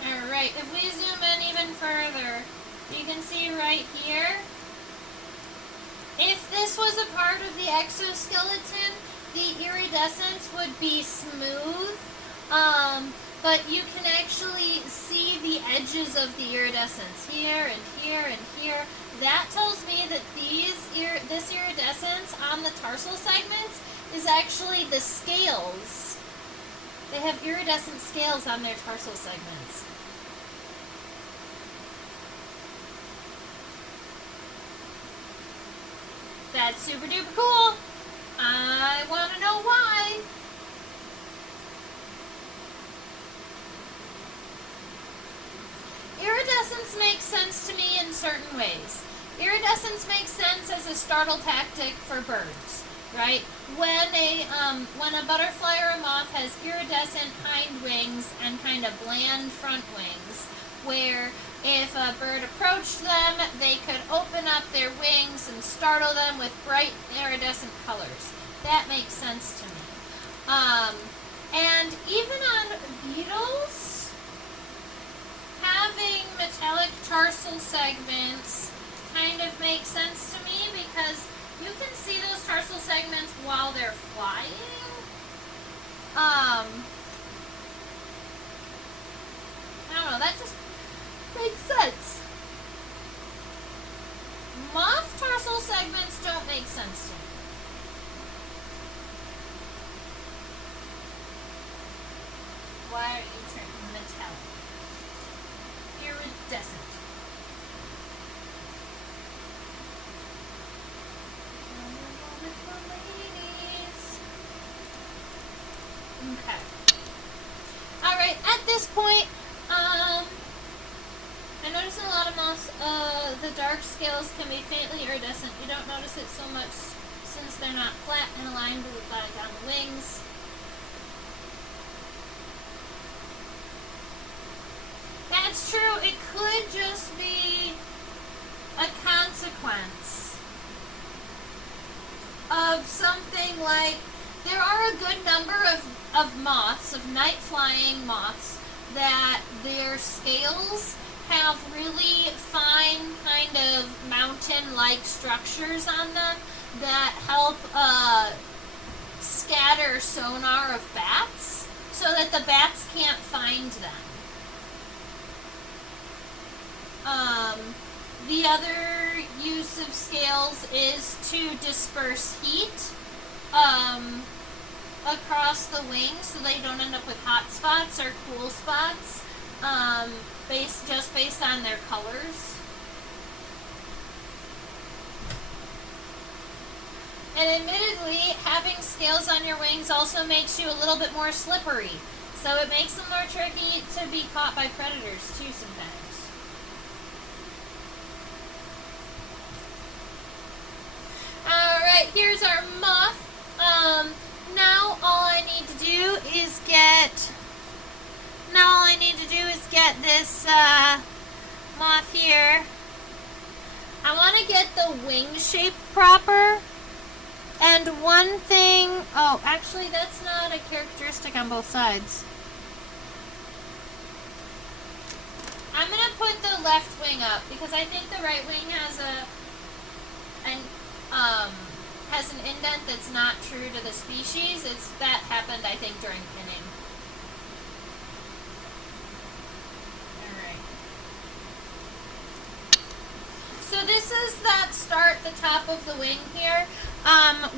Alright, if we zoom in even further, you can see right here, if this was a part of the exoskeleton, the iridescence would be smooth, but you can actually see the edges of the iridescence here and here and here. That tells me that this iridescence on the tarsal segments is actually the scales. They have iridescent scales on their tarsal segments. That's super duper cool. I want to know why. Iridescence makes sense to me in certain ways. Iridescence makes sense as a startle tactic for birds, right? When a butterfly or a moth has iridescent hind wings and kind of bland front wings, where if a bird approached them, they could open up their wings and startle them with bright iridescent colors. That makes sense to me. And even on beetles, having metallic tarsal segments kind of makes sense to me because you can see those tarsal segments while they're flying. I don't know, that just makes sense. Moth tarsal segments don't make sense to me. Why are you trying metallic? Iridescent. Okay. Alright, at this point, I'm noticing a lot of moths, the dark scales can be faintly iridescent. You don't notice it so much since they're not flat and aligned with down the wings. That's true. It could just be a consequence of something like, there are a good number of moths, of night-flying moths, that their scales have really fine kind of mountain-like structures on them that help scatter sonar of bats so that the bats can't find them. The other use of scales is to disperse heat across the wings so they don't end up with hot spots or cool spots based on their colors. And admittedly, having scales on your wings also makes you a little bit more slippery. So it makes them more tricky to be caught by predators too sometimes. Alright, here's our moth. Now all I need to do is get this moth here. I want to get the wing shape proper. And one thing, oh, actually that's not a characteristic on both sides. I'm going to put the left wing up because I think the right wing has an indent that's not true to the species. That happened, I think, during pinning. Alright. So this is that start, the top of the wing here.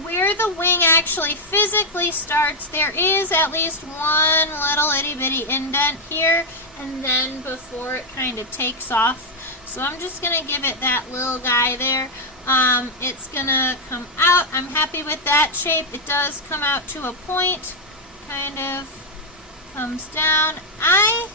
Where the wing actually physically starts, there is at least one little itty bitty indent here, and then before it kind of takes off. So I'm just going to give it that little guy there. It's going to come out. I'm happy with that shape. It does come out to a point. Kind of comes down. I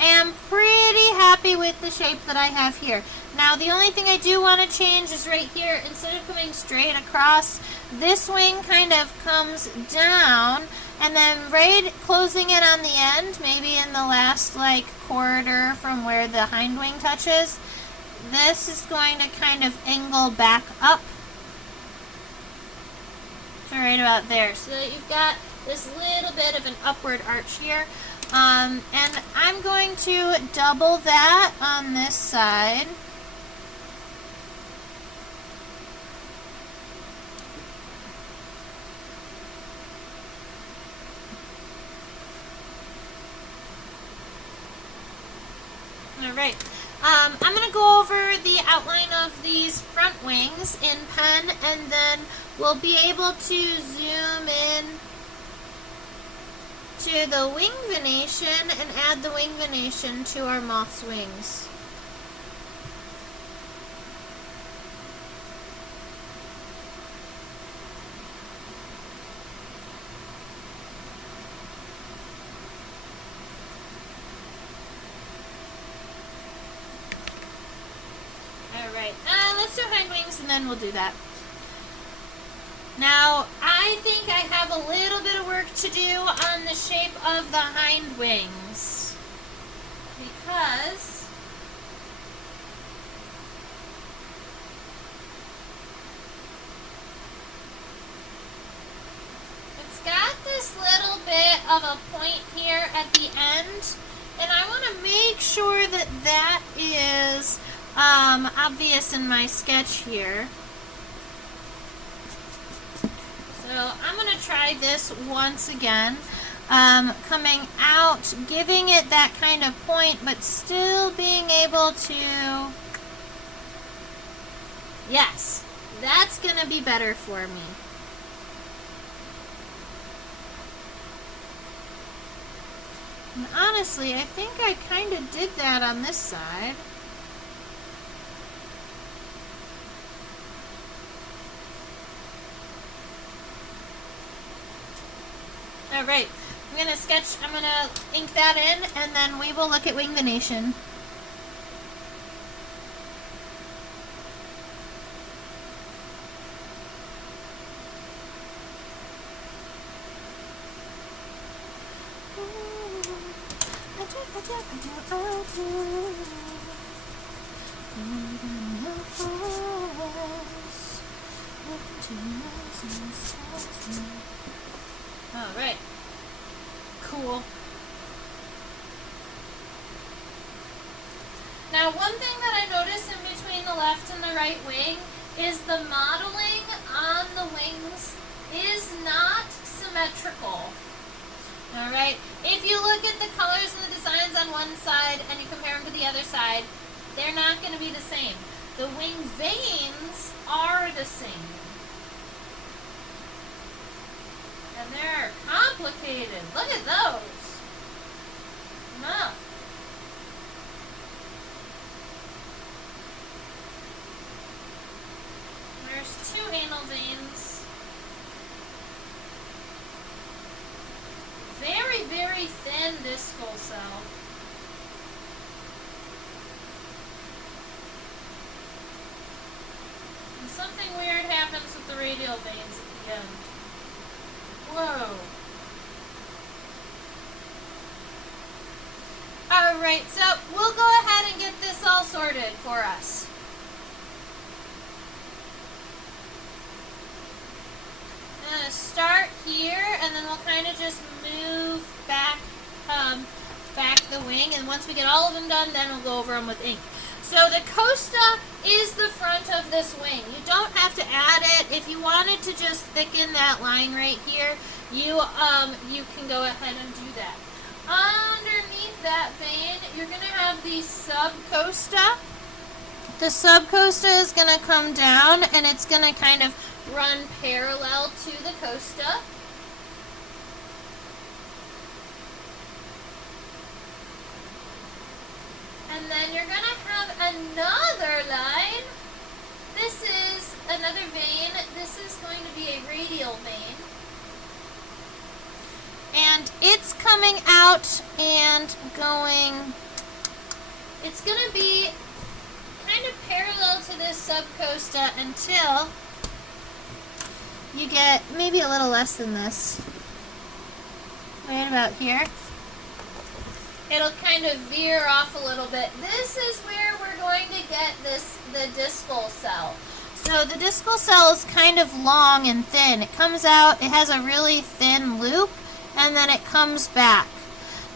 am pretty happy with the shape that I have here. Now the only thing I do want to change is right here. Instead of coming straight across, this wing kind of comes down and then right closing in on the end, maybe in the last like corridor from where the hind wing touches, this is going to kind of angle back up to right about there, so that you've got this little bit of an upward arch here. And I'm going to double that on this side. Alright, I'm going to go over the outline of these front wings in pen, and then we'll be able to zoom in to the wing venation and add the wing venation to our moth's wings. Alright, let's do hind wings and then we'll do that. Now, I think I have a little bit of work to do on the shape of the hind wings, because it's got this little bit of a point here at the end, and I want to make sure that that is obvious in my sketch here. So I'm going to try this once again, coming out, giving it that kind of point, but still being able to, yes, that's going to be better for me. And honestly, I think I kind of did that on this side. Alright, I'm going to ink that in, and then we will look at wing venation. Alright. Cool. Now, one thing that I noticed in between the left and the right wing is the modeling on the wings is not symmetrical. Alright? If you look at the colors and the designs on one side and you compare them to the other side, they're not going to be the same. The wing veins are the same. And they're complicated. Look at those. No. There's 2 anal veins. Very, very thin discal cell. And something weird happens with the radial veins at the end. Whoa. Alright, so we'll go ahead and get this all sorted for us. I'm going to start here, and then we'll kind of just move back, back the wing, and once we get all of them done, then we'll go over them with ink. So the costa is the front of this wing. You don't have to add it. If you wanted to just thicken that line right here, you can go ahead and do that. Underneath that vein, you're going to have the subcosta. The subcosta is going to come down, and it's going to kind of run parallel to the costa. And then you're going to have another line. This is another vein. This is going to be a radial vein. And it's coming out and going, it's going to be kind of parallel to this subcosta until you get maybe a little less than this. Right about here. It'll kind of veer off a little bit. This is where we're going to get the discal cell. So the discal cell is kind of long and thin. It comes out, it has a really thin loop, and then it comes back.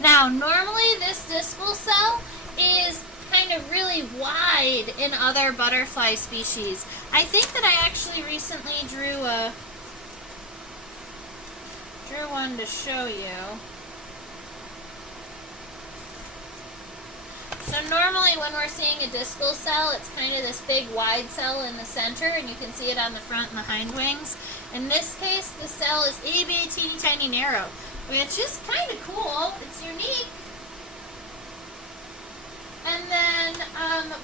Now, normally this discal cell is kind of really wide in other butterfly species. I think that I actually recently drew one to show you. So normally when we're seeing a discal cell, it's kind of this big wide cell in the center, and you can see it on the front and the hind wings. In this case, the cell is itty bitty teeny tiny narrow, which is kind of cool. It's unique. And then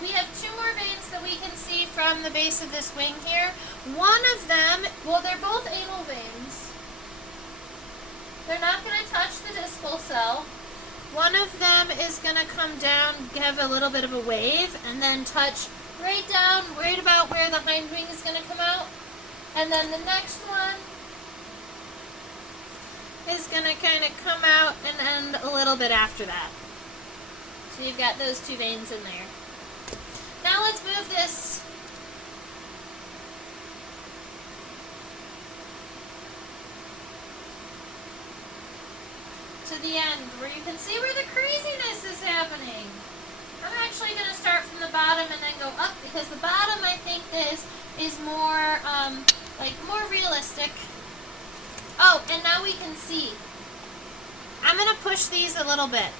we have two more veins that we can see from the base of this wing here. One of them, well, they're both anal veins. They're not going to touch the discal cell. One of them is going to come down, give a little bit of a wave, and then touch right down, right about where the hind wing is going to come out. And then the next one is going to kind of come out and end a little bit after that. So you've got those two veins in there. Now let's move this to the end where you can see where the craziness is happening. I'm actually going to start from the bottom and then go up because the bottom I think is more more realistic. Oh, and now we can see. I'm going to push these a little bit.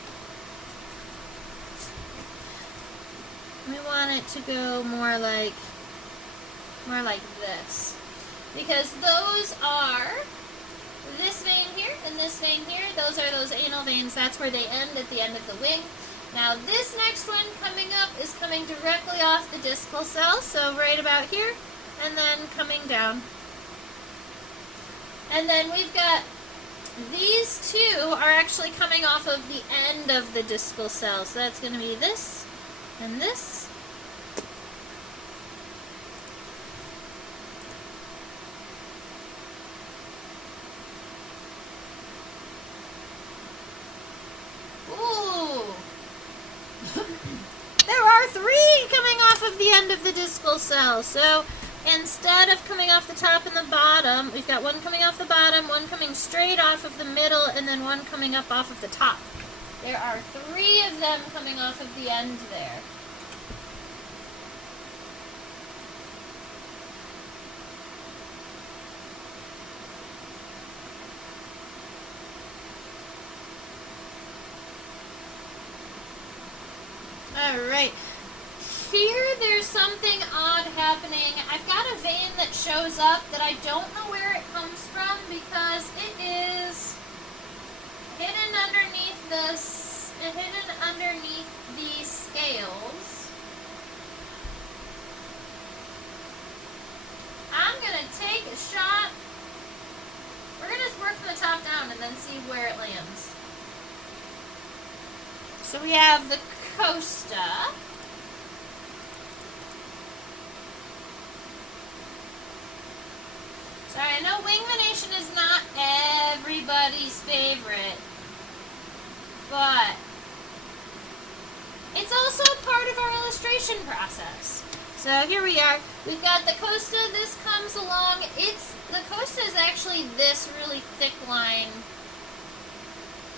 We want it to go more like this, because those are this vein here and this vein here. Those are those anal veins. That's where they end at the end of the wing. Now this next one coming up is coming directly off the discal cell, so right about here, and then coming down. And then we've got these two are actually coming off of the end of the discal cell, so that's going to be this and this. Ooh! There are three coming off of the end of the discal cell. So instead of coming off the top and the bottom, we've got one coming off the bottom, one coming straight off of the middle, and then one coming up off of the top. There are three of them coming off of the end there. Alright. Here there's something odd happening. I've got a vein that shows up that I don't know where it comes from because it is hidden underneath the scales. I'm going to take a shot. We're going to work from the top down and then see where it lands. So we have the costa. Sorry, I know wing venation is not everybody's favorite, but it's also a part of our illustration process. So here we are. We've got the costa. This comes along. The costa is actually this really thick line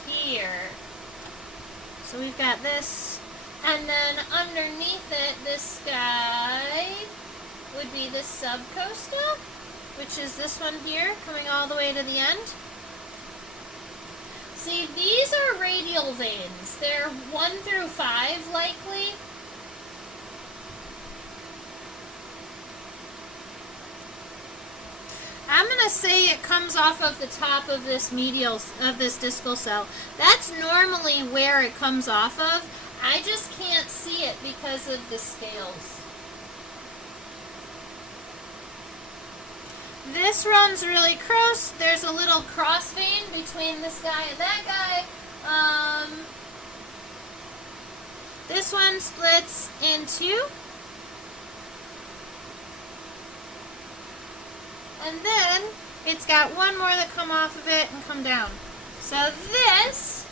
here. So we've got this, and then underneath it, this guy would be the subcosta, which is this one here, coming all the way to the end. See, these are radial veins. They're 1 through 5, likely. I'm going to say it comes off of the top of this discal cell. That's normally where it comes off of. I just can't see it because of the scales. This runs really close. There's a little cross vein between this guy and that guy. This one splits in two. And then it's got one more that come off of it and come down. So this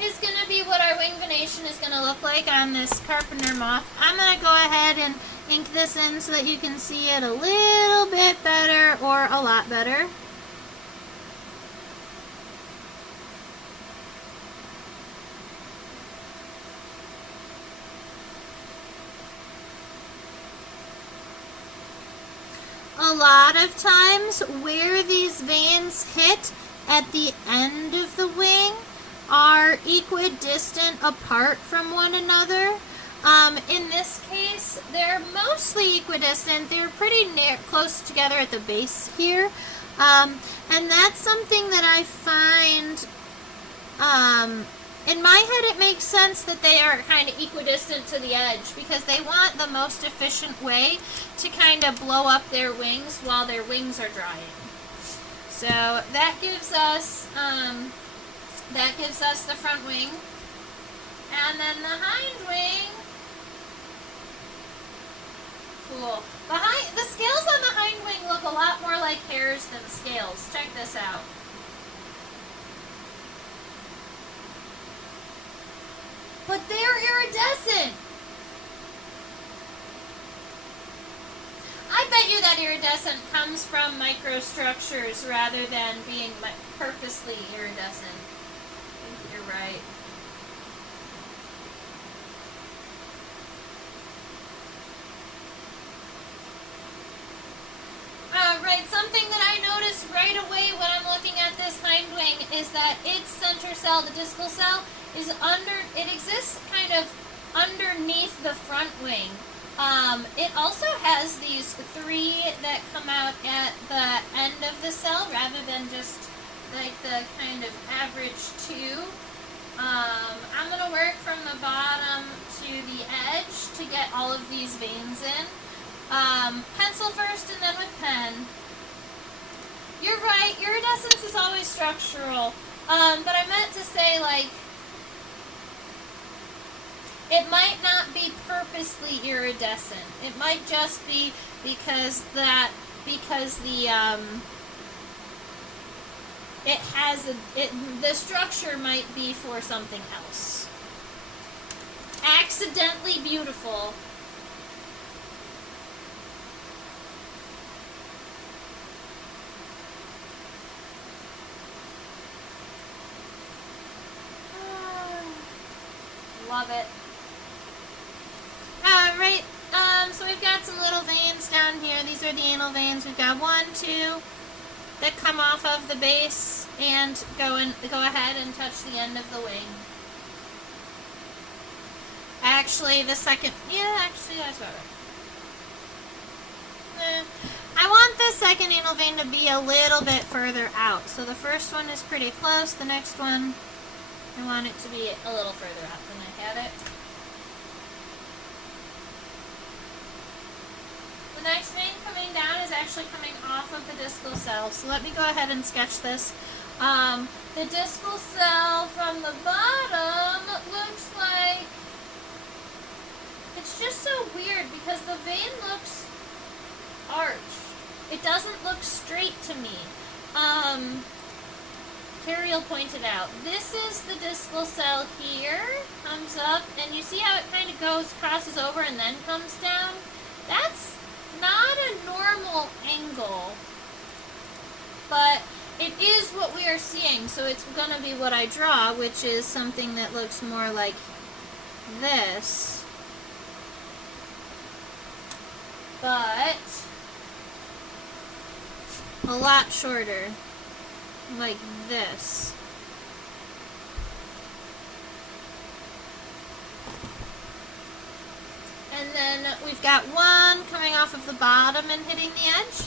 is going to be what our wing venation is going to look like on this carpenter moth. I'm going to go ahead and ink this in so that you can see it a little bit better or a lot better. A lot of times where these veins hit at the end of the wing are equidistant apart from one another. In this case, they're mostly equidistant. They're pretty close together at the base here. And that's something that I find, in my head it makes sense that they are kind of equidistant to the edge because they want the most efficient way to kind of blow up their wings while their wings are drying. So that gives us the front wing. And then the hind wing. Cool. The scales on the hind wing look a lot more like hairs than scales. Check this out. But they're iridescent. I bet you that iridescent comes from microstructures rather than being purposely iridescent. I think you're right. Right, something that I noticed right away when I'm looking at this hind wing is that its center cell, the discal cell, it exists kind of underneath the front wing. It also has these 3 that come out at the end of the cell rather than just like the kind of average 2. I'm going to work from the bottom to the edge to get all of these veins in. Pencil first and then with pen. You're right, iridescence is always structural. But I meant to say, like, it might not be purposely iridescent. It might just be because the structure might be for something else. Accidentally beautiful. Love it. Alright, so we've got some little veins down here. These are the anal veins. We've got 1, 2 that come off of the base and go ahead and touch the end of the wing. Actually, the second, actually that's about right. I want the second anal vein to be a little bit further out. So the first one is pretty close. The next one, I want it to be a little further out than I have it. The next vein coming down is actually coming off of the discal cell. So let me go ahead and sketch this. The discal cell from the bottom looks like, it's just so weird because the vein looks arched. It doesn't look straight to me. Carrie will point it out. This is the discal cell here, comes up, and you see how it kind of goes, crosses over, and then comes down? That's not a normal angle, but it is what we are seeing, so it's going to be what I draw, which is something that looks more like this, but a lot shorter. Like this. And then we've got 1 coming off of the bottom and hitting the edge.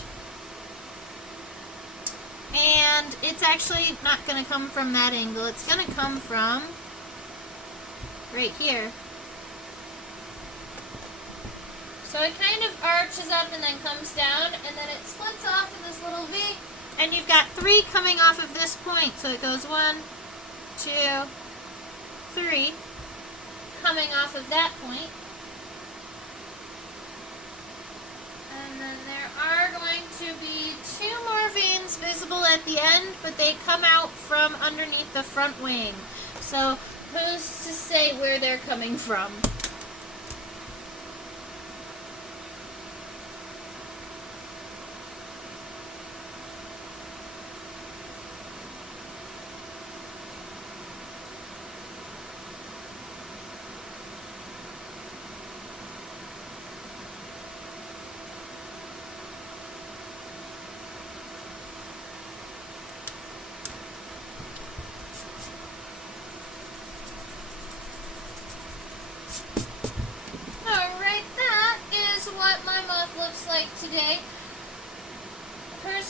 And it's actually not going to come from that angle. It's going to come from right here. So it kind of arches up and then comes down, and then it splits off in this little V. And you've got 3 coming off of this point. So it goes 1, 2, 3 coming off of that point. And then there are going to be 2 more veins visible at the end, but they come out from underneath the front wing. So who's to say where they're coming from?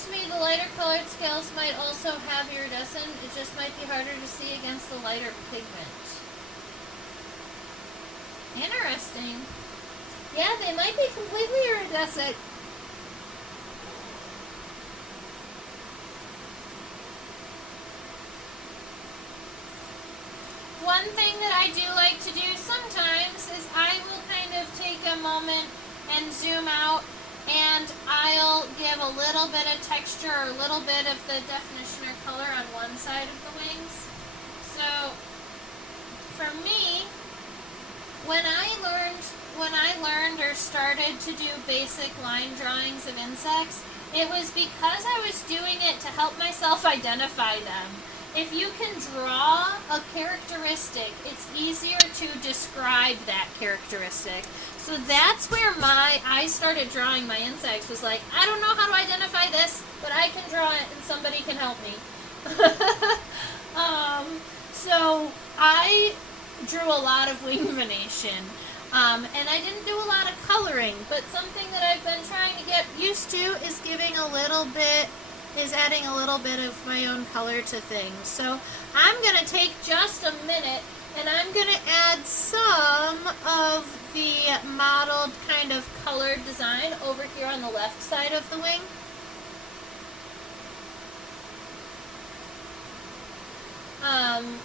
to me the lighter colored scales might also have iridescent. It just might be harder to see against the lighter pigment. Interesting. Yeah, they might be completely iridescent. One thing that I do like to do sometimes is I will kind of take a moment and zoom out, and I'll give a little bit of texture or a little bit of the definition or color on one side of the wings. So for me, when I learned or started to do basic line drawings of insects, it was because I was doing it to help myself identify them. If you can draw a characteristic, it's easier to describe that characteristic. So that's where I started drawing my insects, was like, I don't know how to identify this, but I can draw it and somebody can help me. So I drew a lot of wing venation. And I didn't do a lot of coloring, but something that I've been trying to get used to is adding a little bit of my own color to things. So I'm going to take just a minute and I'm going to add some of the modeled kind of colored design over here on the left side of the wing.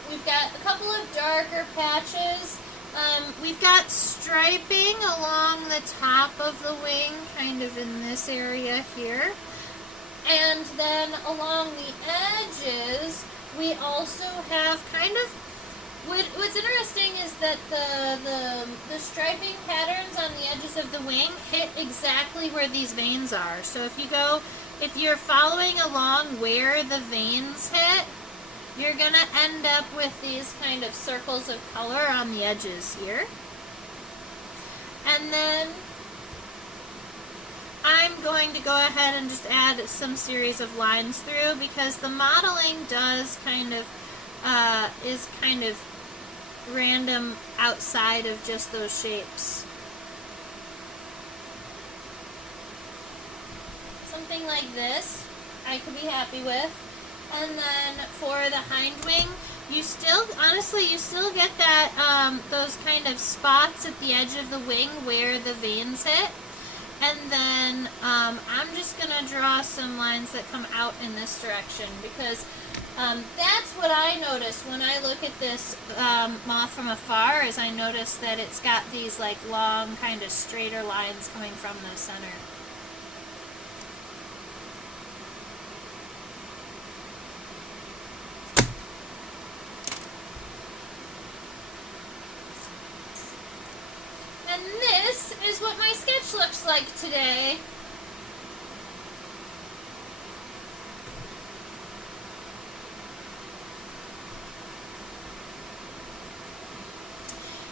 We've got a couple of darker patches. We've got striping along the top of the wing, kind of in this area here. And then along the edges, we also have kind of, what's interesting is that the striping patterns on the edges of the wing hit exactly where these veins are. So if you're following along where the veins hit, you're going to end up with these kind of circles of color on the edges here. And then I'm going to go ahead and just add some series of lines through, because the modeling does is kind of random outside of just those shapes. Something like this I could be happy with. And then for the hind wing, you still get that, those kind of spots at the edge of the wing where the veins hit. And then I'm just going to draw some lines that come out in this direction, because that's what I notice when I look at this moth from afar, is I notice that it's got these like long kind of straighter lines coming from the center. And this is what my sketch looks like today.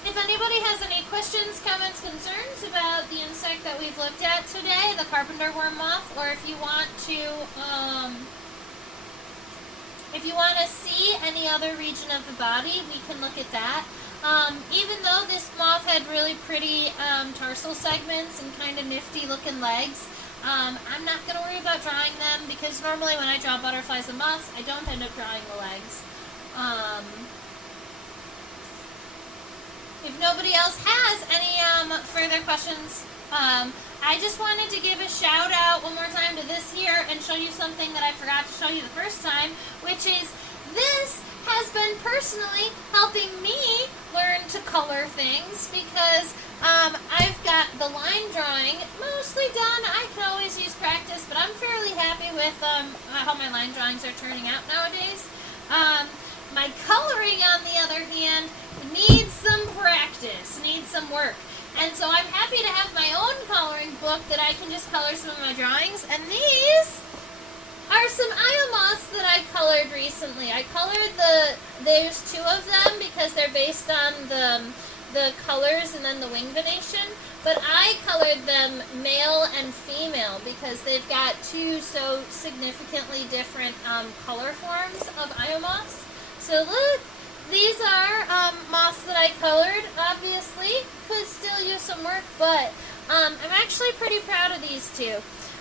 If anybody has any questions, comments, concerns about the insect that we've looked at today, the Carpenterworm moth, or if you want to see any other region of the body, we can look at that. Even though this moth had really pretty tarsal segments and kind of nifty looking legs, I'm not going to worry about drawing them, because normally when I draw butterflies and moths, I don't end up drawing the legs. If nobody else has any further questions, I just wanted to give a shout out one more time to this here and show you something that I forgot to show you the first time, which is this has been personally helping me learn to color things, because I've got the line drawing mostly done. I can always use practice, but I'm fairly happy with how my line drawings are turning out nowadays. My coloring, on the other hand, needs some practice, needs some work. And so I'm happy to have my own coloring book that I can just color some of my drawings. And these are some Iomoths that I colored recently. I colored there's two of them because they're based on the colors and then the wing venation. But I colored them male and female because they've got two so significantly different color forms of Iomoths. So look, these are moths that I colored. Obviously, could still use some work, but I'm actually pretty proud of these two.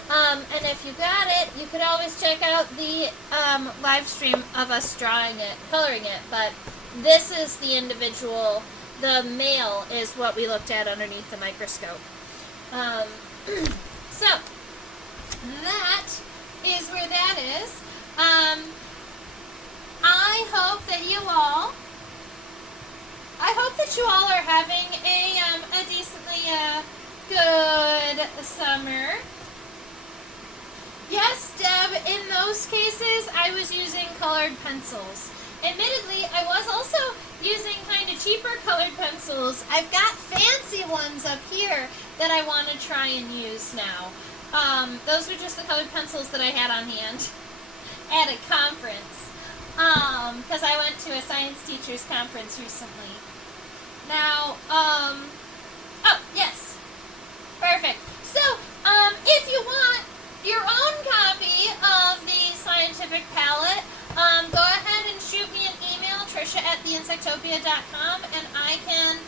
And if you got it, you could always check out the live stream of us drawing it, coloring it. But this is the individual. The male is what we looked at underneath the microscope. So that is where that is. I hope that you all are having a decently good summer. Yes, Deb, in those cases, I was using colored pencils. Admittedly, I was also using kind of cheaper colored pencils. I've got fancy ones up here that I want to try and use now. Those were just the colored pencils that I had on hand at a conference. Because I went to a science teacher's conference recently. Now, oh, yes. Perfect. So, if you want your own copy of the scientific palette, go ahead and shoot me an email, Trisha@theinsectopia.com, and I can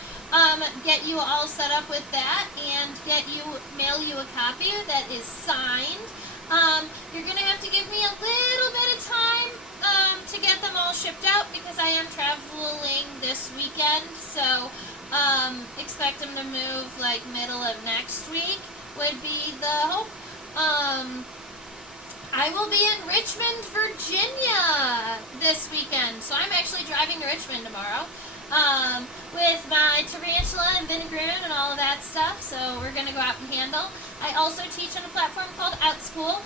get you all set up with that and mail you a copy that is signed. You're going to have to give me a little bit of time to get them all shipped out because I am traveling this weekend, so expect them to move like middle of next week would be the hope. I will be in Richmond, Virginia this weekend, so I'm actually driving to Richmond tomorrow with my tarantula and vinaigrette and all of that stuff, so we're going to go out and handle. I also teach on a platform called OutSchool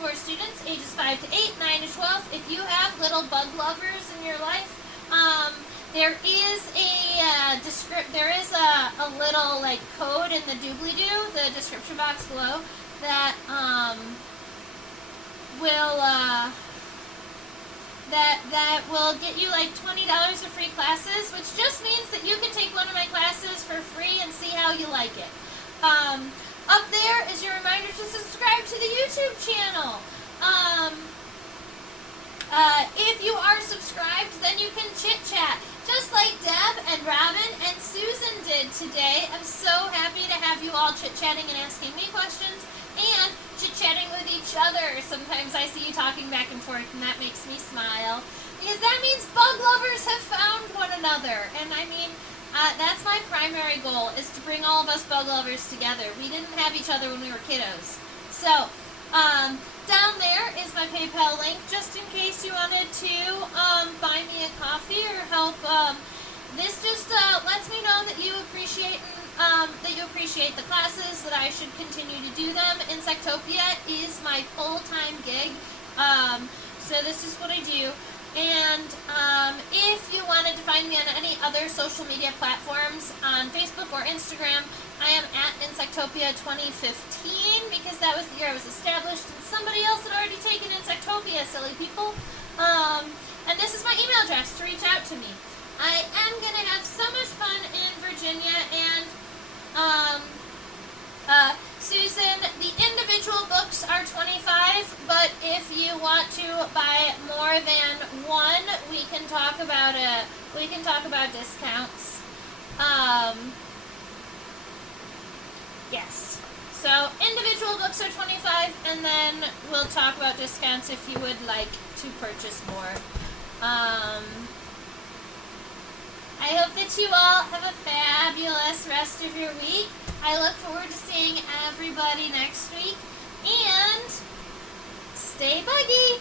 for students ages 5 to 8, 9 to 12. If you have little bug lovers in your life, there is a little like code in the doobly-doo, the description box below, that will get you like $20 of free classes, which just means that you can take one of my classes for free and see how you like it. Up there is your reminder to subscribe to the YouTube channel. If you are subscribed, then you can chit-chat, just like Deb and Robin and Susan did today. I'm so happy to have you all chit-chatting and asking me questions and chit-chatting with each other. Sometimes I see you talking back and forth, and that makes me smile, because that means bug lovers have found one another. And I mean, that's my primary goal, is to bring all of us bug lovers together. We didn't have each other when we were kiddos. So, down there is my PayPal link, just in case you wanted to buy me a coffee or help. This just lets me know that you appreciate the classes, that I should continue to do them. Insectopia is my full-time gig, so this is what I do. And if you wanted to find me on any other social media platforms, on Facebook or Instagram, I am at Insectopia 2015, because that was the year I was established, and somebody else had already taken Insectopia, silly people. And this is my email address to reach out to me. I am going to have so much fun in Virginia, and Susan, the individual books are $25, but if you want to buy more than one, we can talk about discounts. Yes. So individual books are $25, and then we'll talk about discounts if you would like to purchase more. I hope that you all have a fabulous rest of your week. I look forward to seeing everybody next week, and stay buggy!